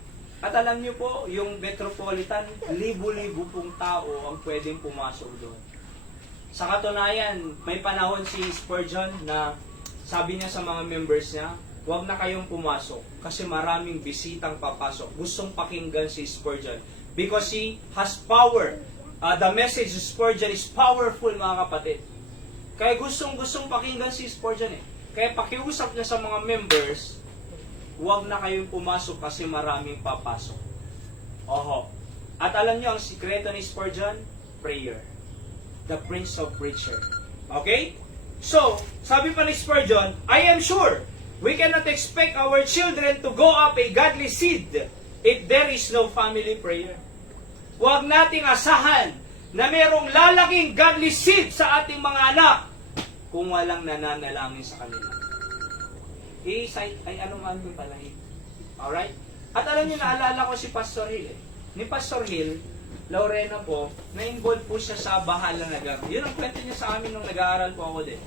At alam niyo po, yung Metropolitan, libo-libo pong tao ang pwedeng pumasok doon. Sa katunayan, may panahon si Spurgeon na sabi niya sa mga members niya, huwag na kayong pumasok kasi maraming bisitang papasok. Gustong pakinggan si Spurgeon because he has power. The message of Spurgeon is powerful, mga kapatid. Kaya gustong pakinggan si Spurgeon eh. Kaya pakiusap niya sa mga members, huwag na kayong pumasok kasi maraming papasok. Oho. At alam niyo ang sikreto ni Spurgeon? Prayer. The Prince of Preacher. Okay? So, sabi pa ni Spurgeon, I am sure we cannot expect our children to go up a godly seed if there is no family prayer. Huwag nating asahan na merong lalaking godly seed sa ating mga anak kung walang nananalangin sa kanila. Ay ano man yung pala eh. Alright? At alam niyo, naalala ko si Pastor Hill eh. Ni Pastor Hill, Lorena po, na-involve po siya sa bahala na gang. Yun ang kwento niya sa amin nung nag-aaral po ako din.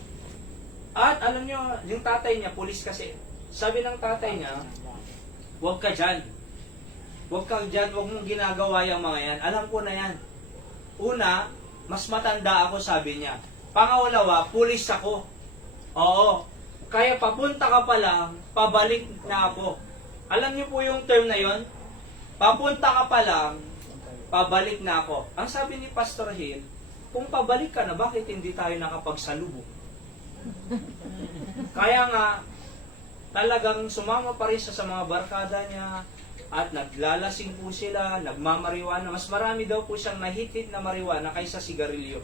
At alam niyo, yung tatay niya, pulis kasi. Sabi ng tatay niya, huwag ka dyan. Huwag ka dyan, huwag mong ginagawa yung mga yan. Alam ko na yan. Una, mas matanda ako, sabi niya. Pangalawa, pulis ako. Oo. Kaya papunta ka pa lang, pabalik na ako. Alam niyo po yung term na yon? Papunta ka pa lang, pabalik na ako. Ang sabi ni Pastor Hill, kung pabalik ka na, bakit hindi tayo nakapagsalubong? Kaya nga, talagang sumama pa rin siya sa mga barkada niya at naglalasing po sila, nagmamariwana. Mas marami daw po siyang nahitit na mariwana kaysa sigarilyo.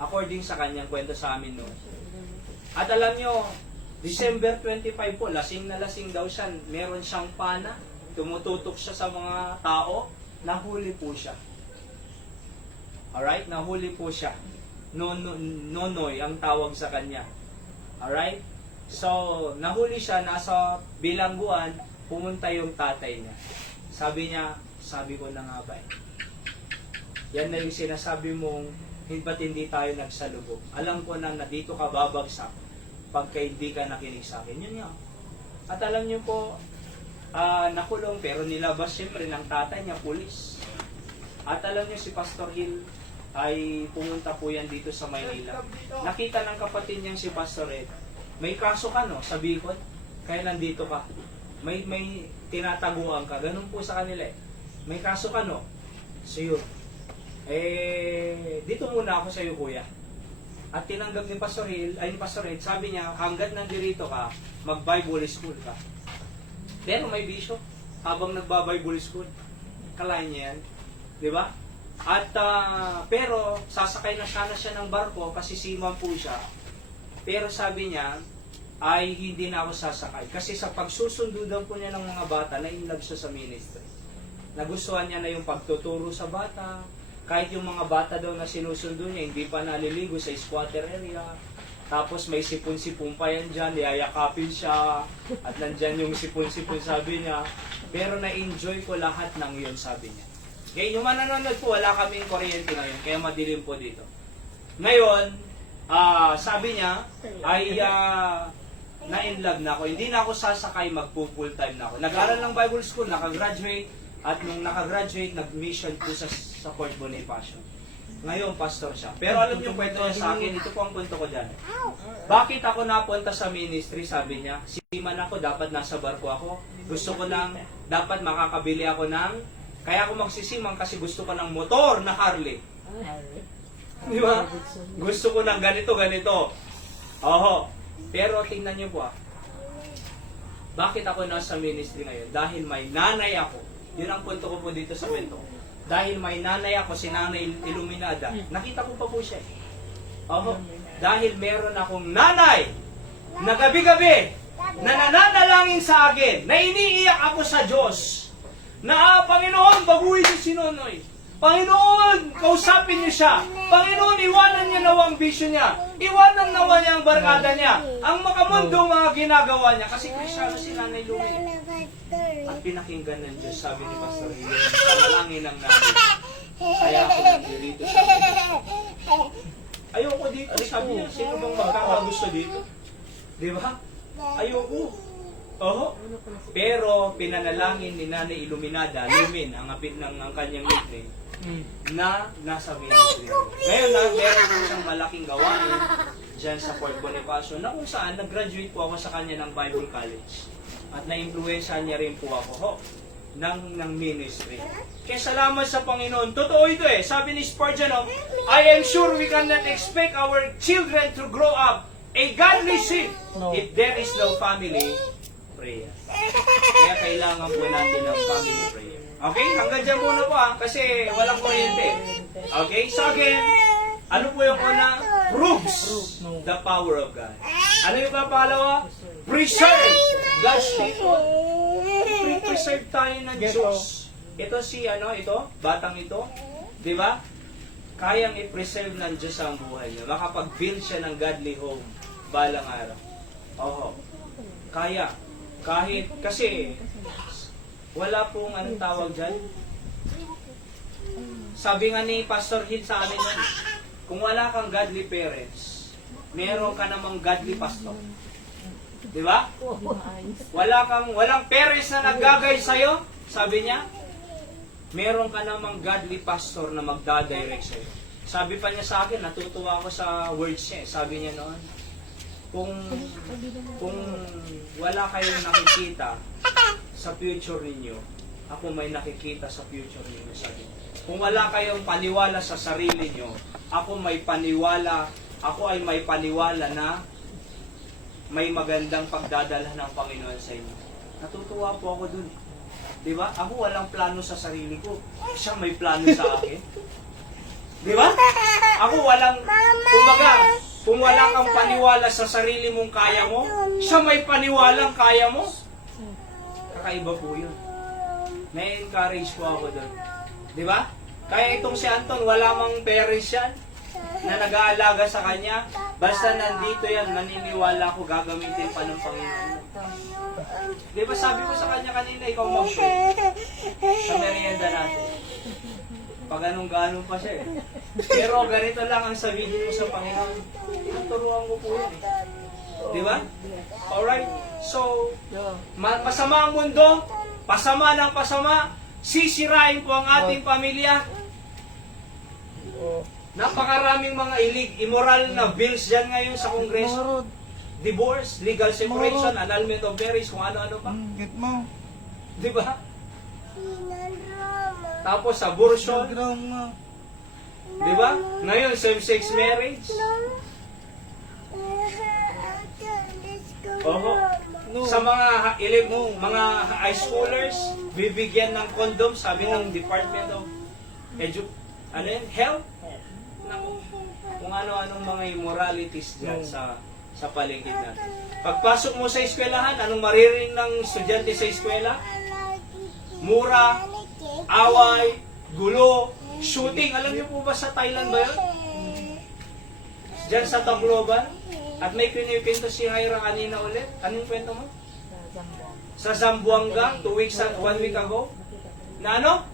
According sa kanyang kwento sa amin noon. At alam nyo, December 25 po, lasing na lasing daw siya. Meron siyang pana, tumututok siya sa mga tao, nahuli po siya. Alright? Nahuli po siya. Nonoy ang tawag sa kanya. Alright? So, nahuli siya, nasa bilangguan, pumunta yung tatay niya. Sabi niya, sabi ko na nga ba eh. Yan na yung sinasabi mong, ba't hindi tayo nagsalubog? Alam ko na dito ka babagsak pagka hindi ka nakinig sa akin. Yun nga. At alam niyo po, nakulong pero nilabas siyempre ng tatay niya, pulis. At alam niyo si Pastor Hill ay pumunta po yan dito sa Maynila. Nakita ng kapatid niyang si Pastor Ed, may kaso ka no sa Bicol, kaya nandito ka. May tinataguan ka. Ganun po sa kanila eh. May kaso ka no? So yun. Dito muna ako sa iyo kuya. At tinanggap ni Pastor Hill, ay ni Pastor Ed, sabi niya, hanggat nandito ka, mag-Bible school ka. Pero may bisyo, habang nagba-Bible school. Kalahin niya yan. Di ba? At, pero, sasakay na sana siya ng barko kasi seaman po siya. Pero sabi niya, ay hindi na ako sasakay. Kasi sa pagsusundudan po niya ng mga bata, na-inlove siya sa ministry. Nagustuhan niya na yung pagtuturo sa bata. Kahit yung mga bata daw na sinusundo niya, hindi pa naliligo sa squatter area. Tapos may sipon-sipon pa yan dyan, yayakapin siya. At nandyan yung sipon-sipon, sabi niya. Pero na-enjoy ko lahat ng yun, sabi niya. Kaya yung mananonood po, wala kaming kuryente ngayon, kaya madilim po dito. Ngayon, sabi niya, ay na-inlove na ako. Hindi na ako sasakay, mag-full time na ako. Nag-aral ng Bible School, nakagraduate. At nung nakagraduate, nag-mission po sa Fort Bonifacio. Ngayon, pastor siya. Pero alam niyo, kwento niya sa akin, ito po ang kwento ko dyan. Bakit ako napunta sa ministry, sabi niya, siman ako, dapat nasa barko ako. Gusto ko lang, dapat makakabili ako ng, kaya ako magsisimang kasi gusto ko ng motor na Harley. Di ba? Gusto ko ng ganito. Oho. Pero tingnan niyo po bakit ako nasa ministry ngayon? Dahil may nanay ako. Yun ang punto ko po dito sa kwento. Dahil may nanay ako, si Nanay Iluminada. Nakita ko pa po siya. Oho. Dahil meron akong nanay na gabi-gabi na nananalangin sa akin, na iniiyak ako sa Diyos, na, Panginoon, baguhin niyo si Nonoy. Panginoon, kausapin niyo siya. Panginoon, iwanan niyo nawa ang bisyo niya. Iwanan nawa niya ang barkada niya. Ang makamundong mga ginagawa niya. Kasi Kristyano si Nanay Lumi. At pinakinggan ng Diyos, sabi ni Pastor Hilary, panalangin ng namin. Kaya ako nandito sa ayoko dito, sabi niya, sino bang magkakagusto dito? Di ba? Ayoko. Oho. Pero pinanalangin ni Nanay Iluminada, Lumin, ang apit ng ang kanyang nickname, na nasa ministry. Ngayon, meron po siyang malaking gawain dyan sa Fort Bonifacio, na kung saan nag-graduate po ako sa kanya ng Bible College. At na-influensya niya rin po ako ng ministry. Kaya salamat sa Panginoon. Totoo ito eh. Sabi ni Spurgeon, I am sure we cannot expect our children to grow up a godly sheep if there is no family prayer. Kaya kailangan po natin ng family prayer. Okay? Hanggang dyan muna po kasi walang kuryente. Okay? So again, ano po yung una? Proves the power of God. Ano yung pangalawa? Preserve God's people. I-preserve tayo ng Diyos. Ito si, batang ito, di ba? Kayang i-preserve ng Diyos ang buhay niya. Makapag-build siya ng godly home balang araw. Oho. Kaya. Kahit, kasi, wala pong anong tawag dyan. Sabi nga ni Pastor Hill sa amin nun, kung wala kang godly parents, meron ka namang godly pastor. Di ba? Walang parents na naggagay sa'yo, sabi niya, meron ka namang godly pastor na magdadirect sa'yo. Sabi pa niya sa akin, natutuwa ako sa words niya. Sabi niya noon, kung wala kayong nakikita sa future ninyo, ako may nakikita sa future ninyo. Sabi niya. Kung wala kayong paniwala sa sarili niyo, ako ay may paniwala na may magandang pagdadala ng Panginoon sa inyo. Natutuwa po ako dun. Di ba? Ako walang plano sa sarili ko. Siya may plano sa akin. Di ba? Ako kumbaga, kung wala kang paniwala sa sarili mong kaya mo, siya may paniwalang kaya mo. Kakaiba po yun. Na-encourage po ako dun. Di ba? Kaya itong si Anton, wala mang parents yan na nag-aalaga sa kanya. Basta nandito yan, naniniwala ko gagamitin pa ng Panginoon. Di ba sabi ko sa kanya kanina, ikaw mag-pray sa merienda natin. Pag anong-ganon pa siya eh. Pero ganito lang ang sabihin mo sa Panginoon. Tuturuan ko po yun eh. Di ba? Alright? So, masama ang mundo, pasama ng pasama, sisirain po ang ating pamilya. Napakaraming mga immoral na bills dyan ngayon sa Kongreso. Divorce, legal separation, annulment of marriage, kung ano-ano pa. Get mo. Di ba? Tapos abortion. Di ba? Ngayon, same-sex marriage. Oho. Sa mga high schoolers, bibigyan ng condom, sabi ng Department of Health. Kung ano-anong mga immoralities dyan sa paligid natin. Pagpasok mo sa eskwelahan, anong maririnig ng estudyante sa eskwela? Mura, away, gulo, shooting. Alam niyo po ba sa Thailand ba yun? Diyan sa Tacloban. At may pinipinto si Hyra kanina ulit. Anong kwento mo? Sa Zamboanga, 1 week ago. Na ano?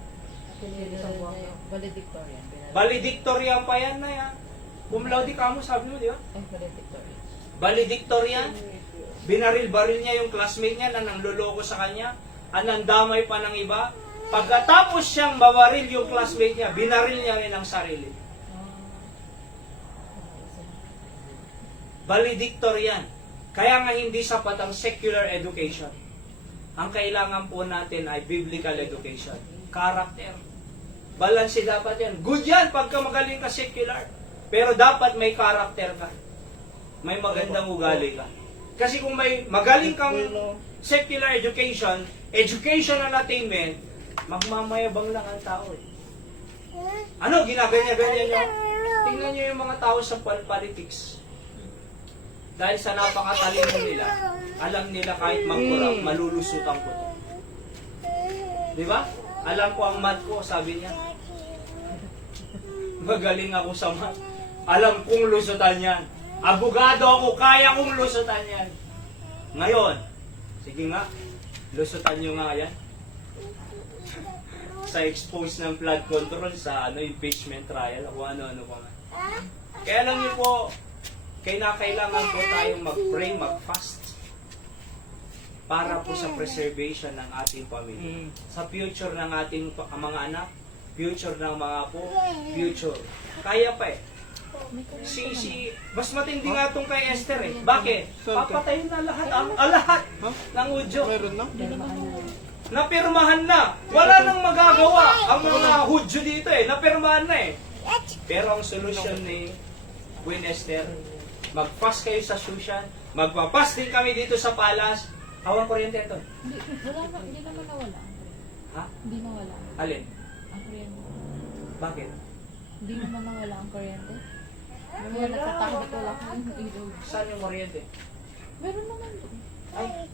Valedictorian pa yan na yan. Cum laude ka mo, sabi mo, di ba? Valedictorian. Binaril-baril niya yung classmate niya na nangloloko sa kanya. Anandamay pa ng iba. Pagkatapos siyang mabaril yung classmate niya, binaril niya rin ang sarili. Valedictorian. Kaya nga hindi sapat ang secular education. Ang kailangan po natin ay biblical education. Character. Balance dapat yan. Good yan pagka magaling ka secular. Pero dapat may character ka. May magandang ugali ka. Kasi kung may magaling kang secular education, educational attainment, magmamayabang lang ang tao eh. Ano? Ginaganyan-ganyan nyo? Tingnan nyo yung mga tao sa politics. Dahil sa napakatalino nila, alam nila kahit magkurang, malulusot ang puto. Di ba? Alam ko ang math ko, sabi niya. Magaling ako sa math. Alam kong lusutan yan. Abogado ako, kaya kong lusutan yan. Ngayon, sige nga, lusutan nyo nga yan. Sa expose ng flood control, sa impeachment trial, o ano-ano pa nga. Kaya alam niyo po, kailangan po tayong mag-pray, mag-fast para po sa preservation ng ating pamilya. Sa future ng ating mga anak, future ng mga apo, future. Kaya pa eh. Mas matindi nga itong kay Esther eh. Bakit? Papatayin na lahat lahat ng Hudyo. Meron na? Napirmahan na. Wala nang magagawa ang mga Hudyo dito eh. Napirmahan na eh. Pero ang solusyon ni Queen Esther, mag-fast kayo sa Shushan, magpa-fast din kami dito sa Palace. Awang kuryente ito. Hindi naman nawala. Ha? Hindi nawala. Alin? Ang kuryente. Bakit? Hindi naman nawala ang kuryente. Kaya nagtatakot wala kang ilaw. Saan yung kuryente? Meron naman doon. Ay,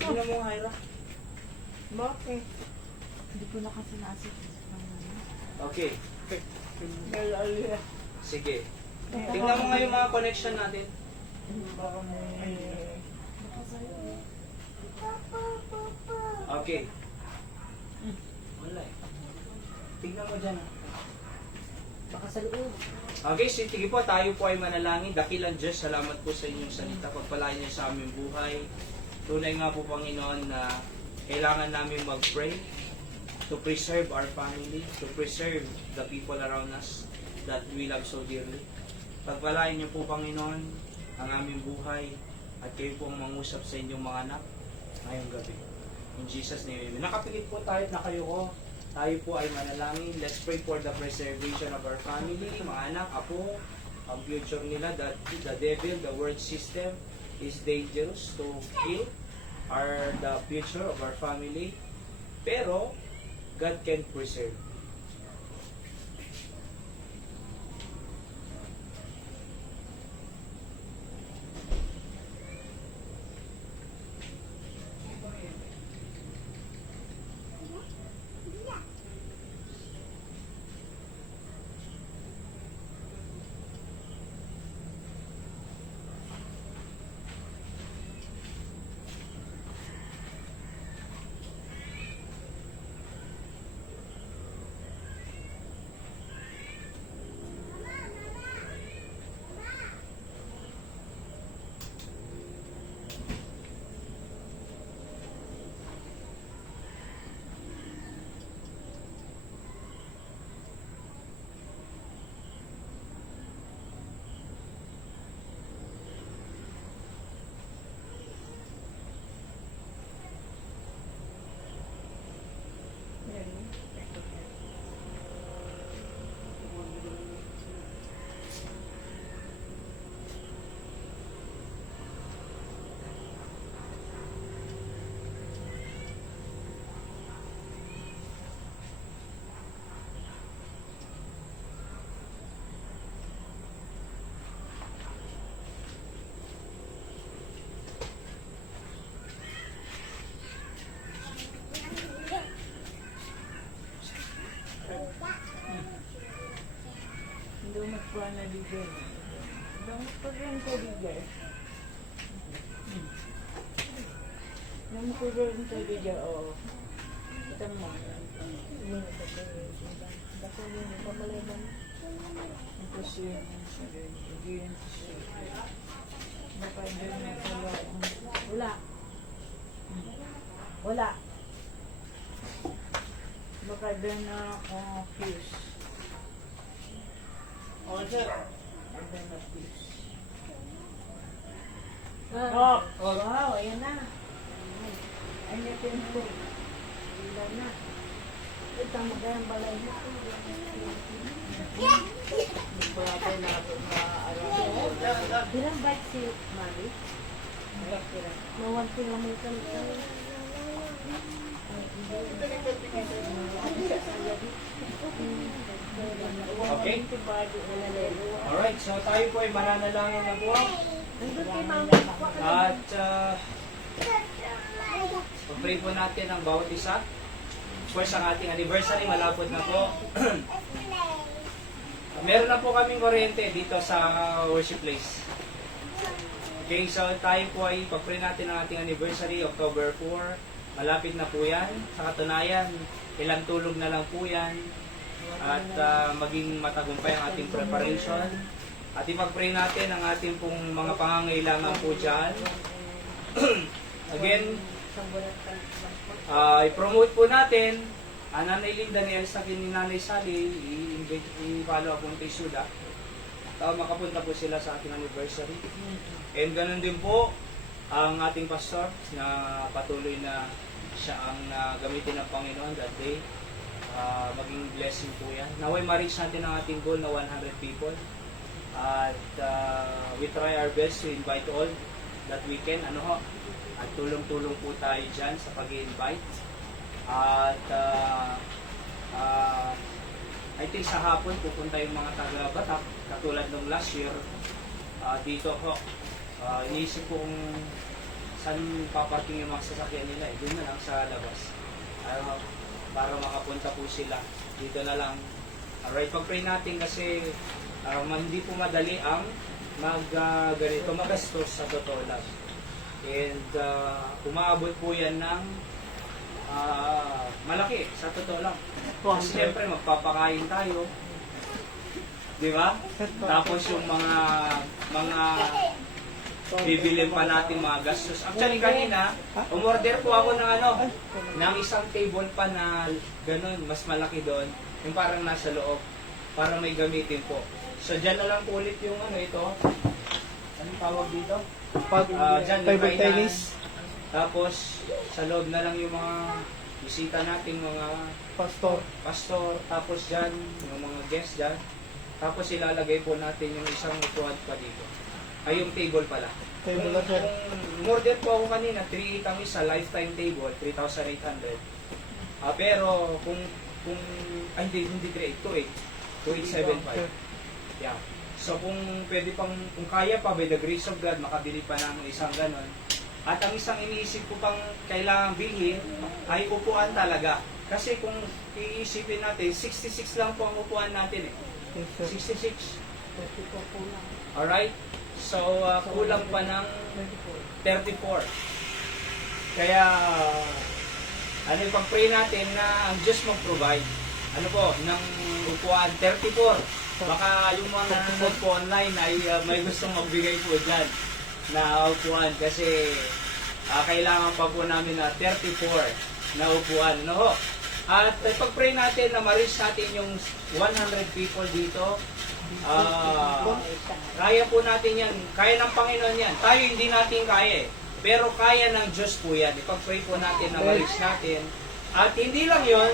sino mo Hyra? Bakit? Hindi ko na kasi naasip. Okay, Galali. sige. Tingnan mo nga yung mga connection natin. Baka may... Okay. Wala eh. Tingnan mo dyan. Baka sa loob. Okay, sige po, tayo po ay manalangin. Dakilang Diyos, salamat po sa inyong salita. Pagpalain niyo sa aming buhay. Tunay nga po, Panginoon, na kailangan namin mag-pray to preserve our family, to preserve the people around us that we love so dearly. Pagpalain niyo po, Panginoon, ang aming buhay at kayo po ang mangusap sa inyong mga anak ngayong gabi. In Jesus' name, amen. Nakapikit po tayo na kayo ko. Tayo po ay manalangin. Let's pray for the preservation of our family, mga anak, apo, ang future nila, that the devil, the world system is dangerous to kill the future of our family. Pero, God can preserve. Hindi mo magpuan na bigay. Hindi mo magpuan ko bigay. Hindi mo magpuan ko bigay, oo. Ito mo. Hindi mo magpuan. Bako mo yung pamalaman. Ito siya. Hindi siya. Baka hindi mo pala. Wala. Wala. Baka din na confused. Oh, sir. Baka na fuse. Oh, wow, ayan na. Ayan na yung po. Wala na. Ito magandang balay na. Baka na ito na alam. Bilang bite si Mami? Nawan kilometer ito. Okay? Alright, so tayo po ay mananalangin na po. Nandun kay Mami. At pag-pray po natin ang bawat isa. Of course, ang ating anniversary, malapot na po. Meron na po kaming kuryente dito sa worship place. Okay, so tayo po ay pag-pray natin ang ating anniversary, October 4. Malapit na po yan. Sa katunayan, ilang tulog na lang po yan. At maging matagumpay ang ating preparation. At ipag-pray natin ang ating pong mga pangangailangan po dyan. Again, i-promote po natin Nanay Linda ni Elsa ni Nanay Sally, i-follow up po kay Suda. Makapunta po sila sa ating anniversary. And ganun din po ang ating pastor na patuloy na siya ang gamitin ng Panginoon that day. Maging blessing po yan. Naway ma-reach natin ang ating goal na 100 people. At we try our best to invite all that we can. At tulong-tulong po tayo dyan sa pag-invite. At I think sa hapon pupunta yung mga taga-Batak katulad ng last year dito ko. Iniisip ko kung saan paparking yung mga sasakyan nila. Doon na lang sa labas. Para makapunta po sila. Dito na lang. Alright, pag-pray natin kasi hindi po madali ang ganito magastos sa totoo lang. And umaabot po yan ng malaki, sa totoo lang. Kasi siyempre magpapakain tayo. Di ba? Tapos yung mga bibilin pa natin mga gastos. Actually kanina, umorder po ako ng ng isang table pa na ganun, mas malaki doon. Yung parang nasa loob. Para may gamitin po. So dyan na lang po ulit yung ito. Anong tawag dito? Dyan, table yung tennis. Tapos, sa loob na lang yung mga bisita nating mga pastor. Tapos dyan, yung mga guests dyan. Tapos ilalagay po natin yung isang upuan pa dito. Ay, yung table pala. Table lang, sir. Order po ako kanina, 3 kami sa lifetime table, 3,800. Pero hindi 3,800, 2,875. Yeah. So kung pwede kung kaya pa by the grace of God, makabili pa ng isang ganon. At ang isang iniisip ko pang kailangan bilhin ay upuan talaga. Kasi kung iisipin natin, 66 lang po ang upuan natin 66. Alright? So, kulang pa ng 34. Kaya, pag-pray natin na ang Diyos mag-provide. Ng upuan 34. Baka yung mga nanonood po online ay may gustong magbigay po dyan na upuan kasi kailangan pa po namin na 34 na upuan. At pag-pray natin na ma-reach natin yung 100 people dito. Kaya po natin yan. Kaya ng Panginoon yan. Tayo hindi natin kaya pero kaya ng Diyos po yan. Ipag-pray po natin na ma-reach natin. At hindi lang yon,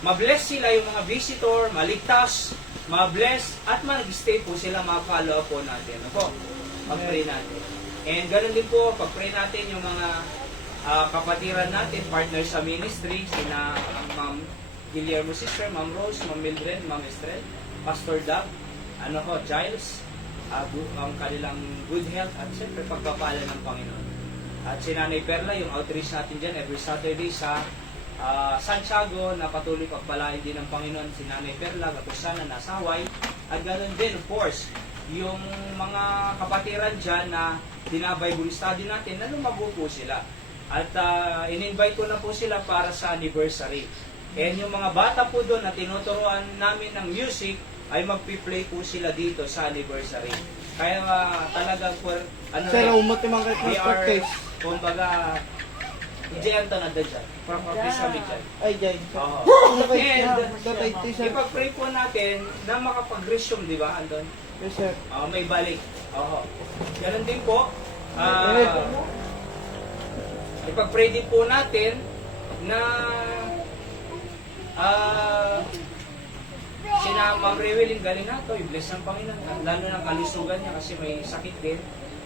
ma-bless sila yung mga visitor, maligtas, ma-bless, at mag-stay po sila, ma-follow up po natin. Pag-pray natin. And ganoon din po, pag-pray natin yung mga kapatiran natin, partners sa ministry, sina Ma'am Guillermo Sister, Ma'am Rose, Ma'am Mildred, Ma'am Estrel, Pastor Doug, Giles, ang kanilang good health at siyempre pagpapala ng Panginoon. At si Nanay Perla, yung outreach natin dyan every Saturday sa Santiago, na patuloy pagpalain din ng Panginoon si Nanay Perla, Kapusanan, nasa Hawaii. At ganoon din, of course, yung mga kapatiran dyan na Bible study natin, na lumago po sila. At in-invite ko na po sila para sa anniversary. And yung mga bata po doon na tinuturuan namin ng music, ay magpi-play po sila dito sa anniversary. Kaya talaga Sir, umot yung mga we are, case. kumbaga, Diyan to na dyan. From office kami dyan. Ay, dyan. Oo. And, ipag-pray po natin na makapag-resume, di ba, Andon? yes, sir. May balik. Oo. Ganun din po. Ipag-pray din po natin na sina Ma'am Rewelin galing na to, i-bless ng Panginoon, lalo ng kalusugan niya kasi may sakit din.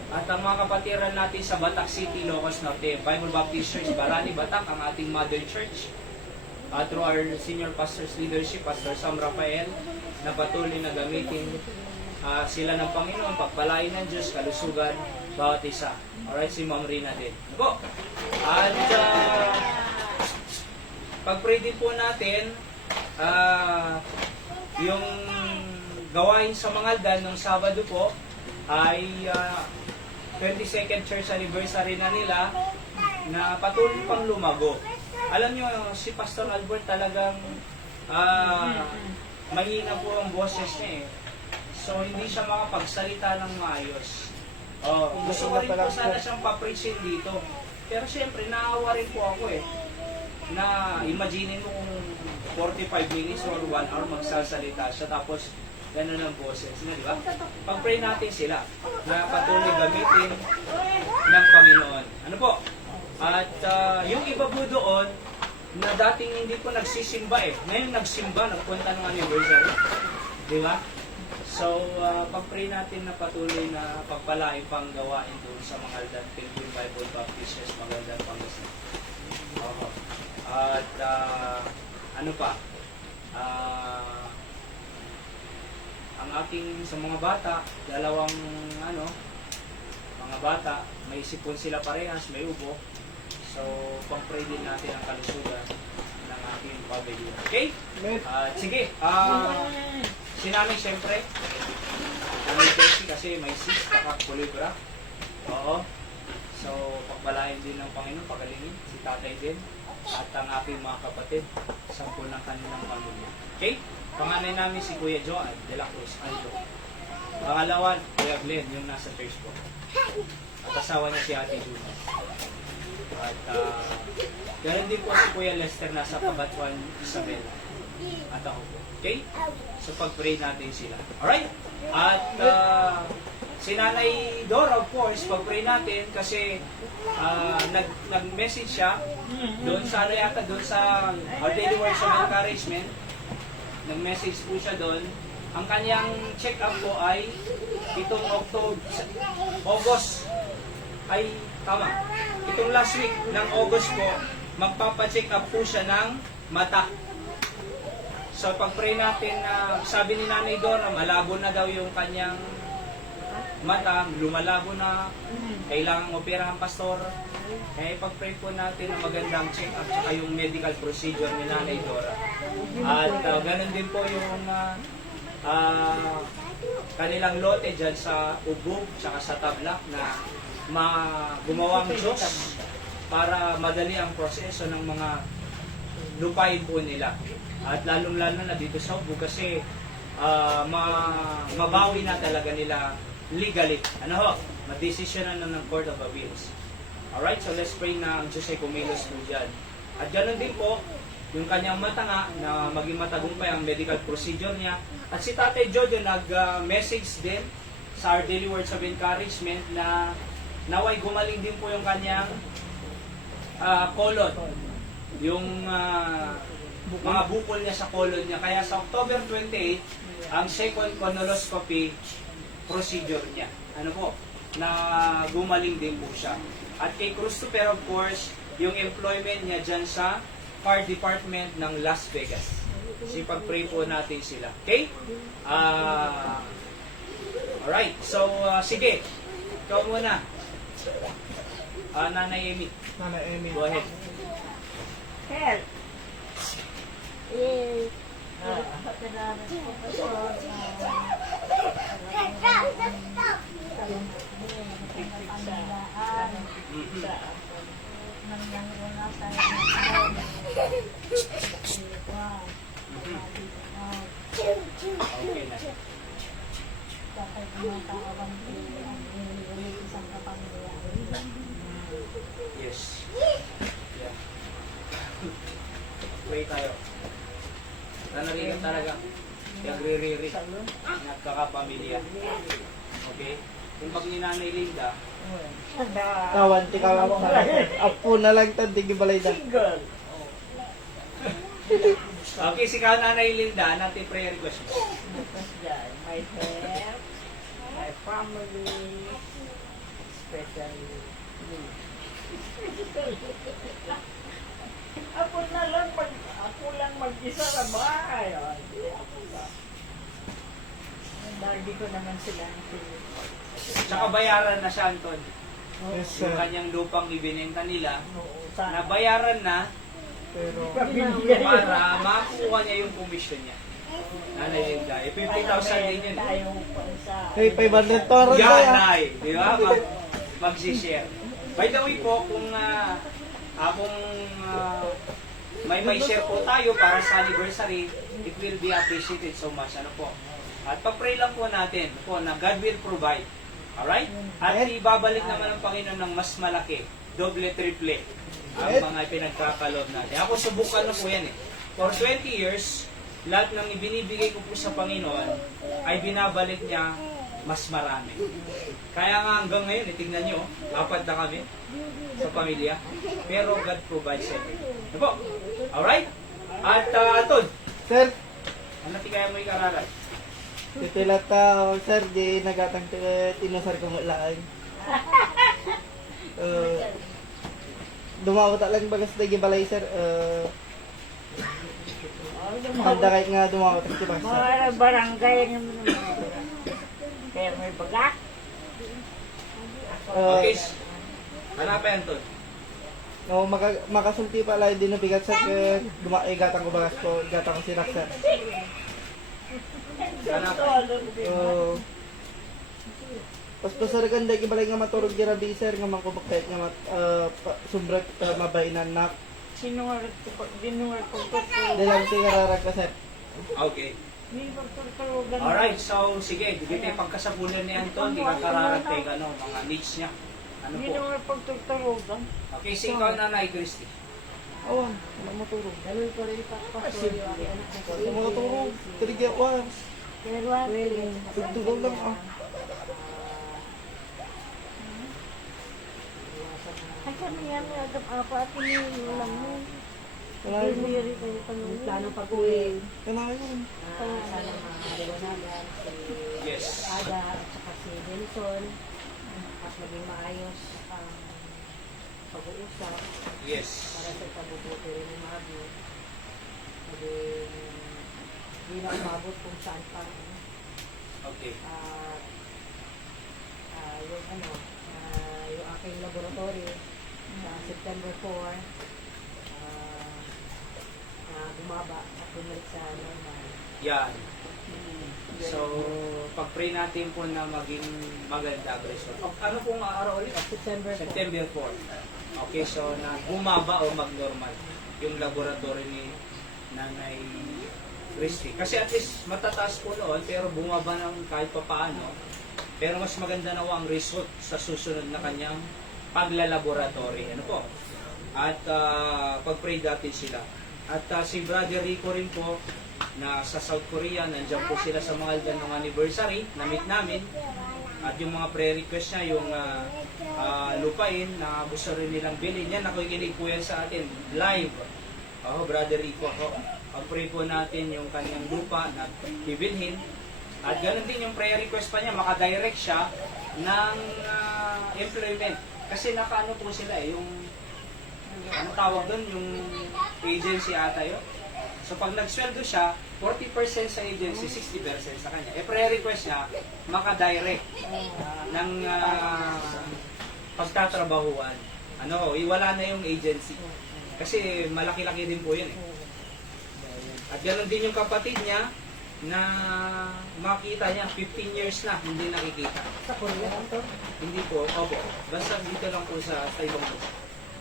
At ang mga kapatiran natin sa Batak City, Ilocos Norte, Bible Baptist Church, Barani, Batak, ang ating mother church, through our senior pastor's leadership, Pastor Sam Rafael, na patuloy na gamitin sila ng Panginoon, pagpalain ng Diyos, kalusugan, bawat isa. Alright, si Ma'am Rina din. At pag-pray din po natin, yung gawain sa Mangaldan nung Sabado po ay 22nd church anniversary na nila na patuloy pang lumago. Alam nyo, si Pastor Albert talagang mahina po ang boses niya eh. So, hindi siya makapagsalita ng maayos. Gusto ko rin po sana siyang papreachin dito. Pero siyempre, naawa rin po ako eh. Na imagine mo kung 45 minutes or 1 hour magsasalita siya tapos gano'n ang boses na, di ba? Pag-pray natin sila na patuloy gamitin ng Panginoon. Ano po? At yung iba po doon na dating hindi po nagsisimba eh. Ngayon nagsimba, nagpunta ng anniversary. Di ba? So, pag-pray natin na patuloy na pagpalain pang gawain doon sa Mangaldan Pilgrim Bible Baptist Church, Mangaldan, Pangasinan. At ano pa? Ang aking sa mga bata, dalawang mga bata, may sipon sila parehas, may ubo. So, pang-pray din natin ang kalusugan ng aking pamilya. Okay? Sige. Si Nanay, siyempre. Nanay Jessie kasi may cyst, kulibra. Oo. So, pagpalain din ng Panginoon, pagalingin. Si Tatay din. At ang aking mga kapatid, 10 ng kanilang pamilya. Okay? Panganay namin si Kuya Joan de la Cruz Aldo. Pangalawan, Kuya Glenn, yung nasa church po. At asawa niya si Ate Juna. At ganoon din po si Kuya Lester nasa Kabatuan, Isabel. At ako po. Okay? So pag-pray natin sila. Alright? At si Nanay Dora, of course, pag-pray natin kasi nag-message siya doon sa doon sa Our Daily Words of Encouragement. Nag-message po siya doon. Ang kanyang check-up po ay itong August ay tama. Itong last week ng August po, magpapa-check up po siya ng mata. So pag-pray natin na sabi ni Nanay Dora, malabo na daw yung kanyang mata, lumalabo na, kailangang operahan pastor. Kaya pag-pray po natin na magandang check-up saka yung medical procedure ni Nanay Dora. At ganun din po yung kanilang lote dyan sa Ubog saka sa Tablak na gumawang Diyos para madali ang proseso ng mga lupain po nila. At lalong-lalo na dito sa Ubog kasi mabawi na talaga nila legally. Ano ho? Madesisyonan na ng Court of Appeals. Alright, so let's pray na ang Diyos ay kumilos po dyan. At ganoon din po, yung kanyang mata nga, na maging matagumpay ang medical procedure niya. At si Tatay Jojo nag-message din sa Our Daily Words of Encouragement na naway gumaling din po yung kanyang colon. Yung mga bukol niya sa colon niya. Kaya sa October 28, ang second colonoscopy procedure niya. Ano po? Na gumaling din po siya. At kay Christopher, of course, yung employment niya dyan sa car department ng Las Vegas. Pag-pray po natin sila. Okay? Alright. So, sige. Ikaw muna. Nanay Amy. Nanay Amy. Go ahead. Help. Kapiranan ko pa Okay na. Yes. Yeah. Pray tayo. Nanarinig talaga. Nagre-re-re. Nagkakapamilya. Okay? Kung pag ni Nanay Linda, Kawanti ka lang sa apo na lang tandig balay na. Single. okay, si Nanay Linda, natin prayer request mo. Because dyan, my health, my family, especially me. Ako na lang, ako lang mag-isa sa bahay. Hindi ako ba? Lagi ko naman sila ang pilit. Tsaka bayaran na siya, Anton. Yes, sir. Yung kanyang lupang ibinenta nila, Oo, sana. nabayaran na, Pero, para makuha niya yung commission niya. Nanay Linda, 50,000 din yun. Tayo pa sa... hey, 500 toro Yan, tayo. Nay. Di ba? Mag-share. By the way po, kung may share po tayo para sa anniversary, it will be appreciated so much. Ano po? At pag-pray lang po natin po na God will provide. Alright? At ibabalik naman ng Panginoon ng mas malaki, doble, triple, ang mga pinagkakalob natin. Ako subukan na po yan eh. For 20 years, lahat ng ibinibigay ko po sa Panginoon ay binabalik niya mas marami. Kaya nga hanggang ngayon, tingnan nyo, 4 na kami sa pamilya. Pero God provides everything. Ano po? Alright? At Tod, Sir, ano tigaya mo yung kararan? titila tao, sir, di nagatang tinusar ko mulaan. Dumawa ta lang bagas na gibalay, sir. Handa kahit nga dumawa ta kipas. Mga barangay naman kaya may baga. Okay. Hanapin yan, Tod. No, makasulti pala din na bigat sa igatang ko bagas ko, igatang ko sinak, sir. Pas sir kan dai gibalay nga maturog girabi, sir, nga mangkubakit nga sumbrat mabainan nak. Sinungalit ko pa, dinungalit ko pa. Dalang tingararag ka, sir. Okay. Hindi pagtutulugan. Alright, so sige, di tayo pagkasabulan ni Anton, di ka kararagtay mga needs niya. Ano Hindi po? naman pagtutulugan. Okay, si ikaw Nanay Christy. Awan, wala maturog. Ganun ko rin pakpasol yung aking anak ko. Wala maturog. Kaligya ko. Pero what? Tugtugol lang ah. Ay kami yan, may agap apa at iniulam mo. Wala yun. Hindi kayo panunod. Plano pag-uwi. Wala yun. Sana maliwanagan si Yes. Ada at saka si Wilson. At maging maayos ang pag-uusap Yes. para sa pagbubuti rin ng Mabi. Maging hindi na umabot kung saan pa. Okay. Yung yung aking laboratory sa September 4 bumaba at bumalik sa normal. Yan. So, pag-pray natin po na maging maganda ang result. Ano pong araw ulit? September 4. September 4. Okay, so na bumaba o mag-normal yung laboratory ni Nanay Christy. Kasi at least matataas po noon, pero bumaba ng kahit pa paano. Pero mas maganda na ang result sa susunod na kanyang paglalaboratory. Ano po? At pag-pray natin sila. At si Brother Rico rin po, na sa South Korea, nandiyan po sila sa mga ganong anniversary, na-meet namin. At yung mga prayer request niya, yung lupain na gusto rin nilang bilhin, yan, nakikinig po yan sa atin, live. Brother Rico, pag-pray po natin yung kanyang lupa na bibilhin. At ganoon din yung prayer request pa niya, makadirect siya ng employment. Kasi nakaano po sila yung ano tawag doon, yung agency ata yun. So pag nagsweldo siya, 40% sa agency, 60% sa kanya. Prayer request niya, makadirect ng pagtatrabahuan. Wala na yung agency. Kasi malaki-laki din po yun eh. At ganoon din yung kapatid niya, na makita niya 15 years na hindi nakikita. Sa Korea to? Hindi po, opo. Basta dito lang po sa ibang bansa.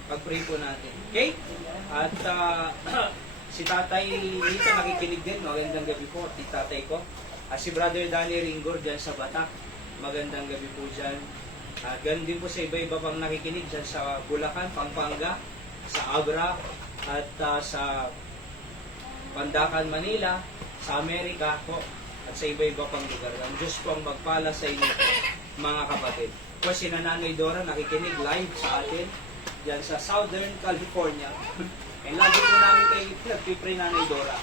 Pag-pray po natin. Okay? At si tatay dito nakikinig din. Magandang gabi po, si tatay ko. At si Brother Danny Ringor dyan sa Batak. Magandang gabi po dyan. At ganun din po sa iba-iba pang nakikinig dyan sa Bulacan, Pampanga, sa Abra, at sa Pandacan, Manila, sa Amerika po, at sa iba-iba pang lugar. Ang Diyos po ang magpala sa inyo, mga kapatid. Po si Nanay Dora nakikinig live sa atin dyan sa Southern California. And lagi po namin kayo nagpipray Nanay Dora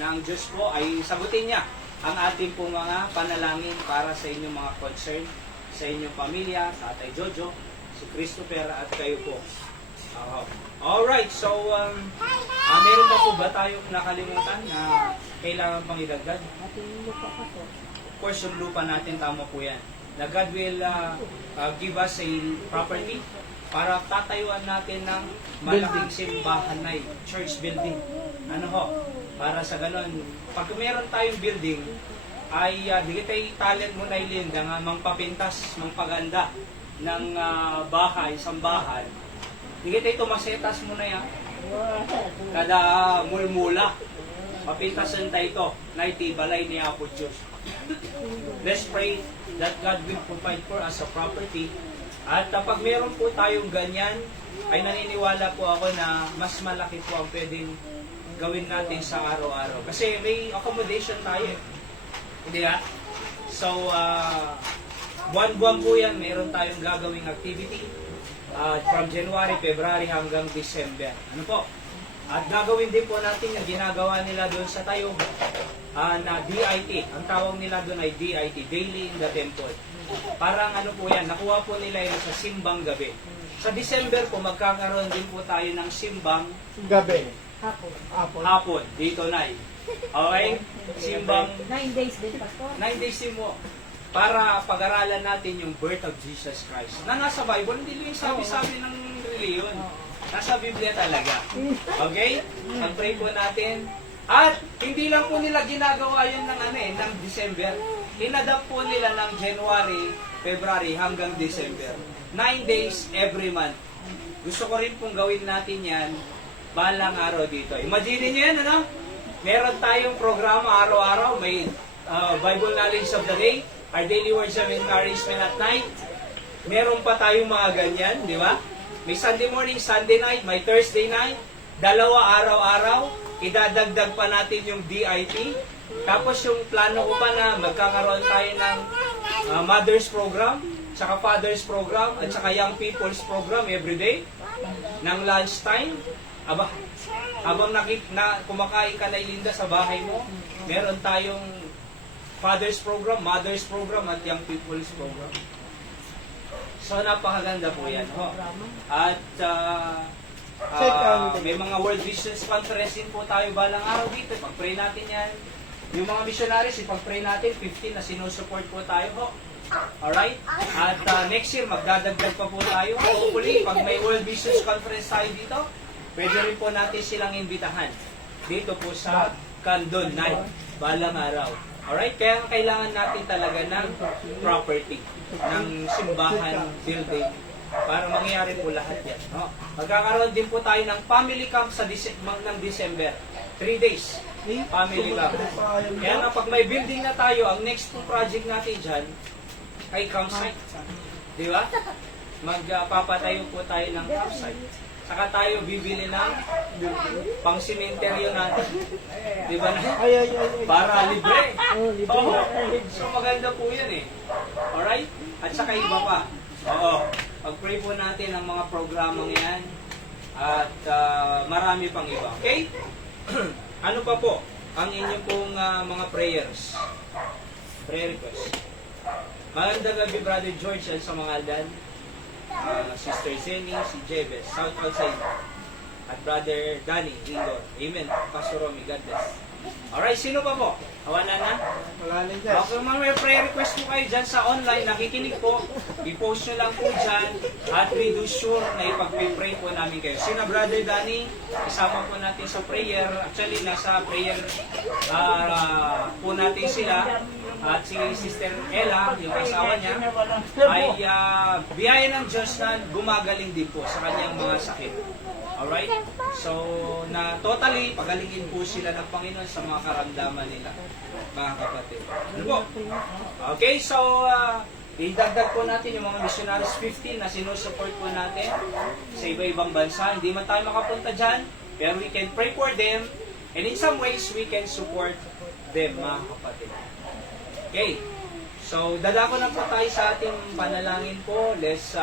na ang Diyos po ay sagutin niya ang ating po mga panalangin para sa inyong mga concern, sa inyong pamilya, sa Tatay Jojo, si Christopher at kayo po. Alright, so meron pa po ba tayong nakalimutan na kailangan pang idagdag? Ating lupa pa to. Of course, yung lupa natin, tama po yan. Na God will give us a property para tatayuan natin ng malaking simbahan na church building. Ano ho? Para sa ganon, pag meron tayong building, ay di tayo talent mo na ilinda nga mangpapintas, mangpaganda ng bahay, sambahan. Di tayo tumasetas mo na yan. Kada mulmula, papintasan tayo ito, na itibalay ni Apo Diyos. Let's pray that God will provide for us a property. At pag meron po tayong ganyan, ay naniniwala po ako na mas malaki po ang pwedeng gawin natin sa araw-araw. Kasi may accommodation tayo. Hindi ba? So, buwan-buwan po yan, meron tayong gagawing activity from January, February hanggang December. Ano po? At gagawin din po natin yung ginagawa nila doon sa tayo na DIT. Ang tawag nila doon ay DIT, Daily in the Temple. Parang ano po yan, nakuha po nila yun sa simbang gabi. Sa December po, magkakaroon din po tayo ng simbang Gabi. Hapon. hapon, dito na. Okay? Simbang 9 days din, Pastor. 9 days din mo para pag-aralan natin yung birth of Jesus Christ. Na nasa Bible, hindi lang yung sabi-sabi ng reliyon. Nasa Biblia talaga. Okay? Mag-pray po natin. At hindi lang po nila ginagawa yun ng December. Inadapt po nila ng January, February hanggang December. 9 days every month. Gusto ko rin pong gawin natin yan balang araw dito. Imagine niyo yan, ano? Meron tayong programa araw-araw. May Bible Knowledge of the Day, our daily words of encouragement at night. Meron pa tayong mga ganyan, di ba? May Sunday morning, Sunday night, may Thursday night. 2 araw-araw. Idadagdag pa natin yung DIT. Tapos yung plano ko pa na magkakaroon tayo ng Mother's Program, tsaka Father's Program, at tsaka Young People's Program everyday. Ng lunchtime. Aba, habang kumakain ka na ilinda sa bahay mo, meron tayong Father's Program, Mother's Program, at Young People's Program. So, napakaganda po yan. Ho. At may mga World Visions Conference din po tayo balang araw dito. Pag-pray natin yan. Yung mga missionaries, ipag-pray natin, 15 na sinusupport po tayo. Ho. Alright? At next year, magdadagdag pa po tayo. Hopefully, pag may World Visions Conference tayo dito, pwede rin po natin silang imbitahan dito po sa Candon Night, balang araw. Alright? Kaya kailangan natin talaga ng property, ng simbahan, building, para mangyari po lahat yan. No? Magkakaroon din po tayo ng family camp sa ng December. 3 days. Family camp. Kaya nga pag may building na tayo, ang next po project natin dyan ay campsite. Di ba? Magpapatayo po tayo ng campsite. Saka tayo bibili ng pang-sementeryo natin. Di ba na? Para libre. Oo. So maganda po yan eh. Alright? At saka iba pa. Oo. Pag-pray po natin ang mga programang yan. At marami pang iba. Okay? Ano pa po ang inyong pong mga prayers? Prayer request. Magandang gabi, Brother George, at sa mga aldan. Sister Zeni, si Jebes, South Outside, at Brother Danny, Indor. Amen. Pastor Romy, God bless. Alright, sino pa po? Wala na? Wala na dyan. Okay, mga may prayer request po kayo dyan sa online, nakikinig po, i-post nyo lang po dyan, at we do sure na ipag-pray po namin kayo. Sina Brother Danny, isama po natin sa prayer. Actually, nasa prayer po natin sila. At si Sister Ella, yung asawa niya, ay biyaya ng Diyos na gumagaling din po sa kanyang mga sakit. Alright? So, na totally, pagalingin po sila ng Panginoon sa mga karamdaman nila, mga kapatid. Ano po? Okay, so, idagdag po natin yung mga missionaries 15 na sinusupport po natin sa iba-ibang bansa. Hindi man tayo makapunta dyan, pero we can pray for them, and in some ways, we can support them, mga kapatid. Okay, so dadako na po tayo sa ating panalangin po. Let's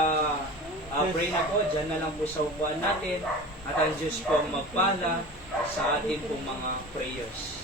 pray na po. Diyan na lang po sa upuan natin. At ang Diyos po magpala sa ating pong mga prayers.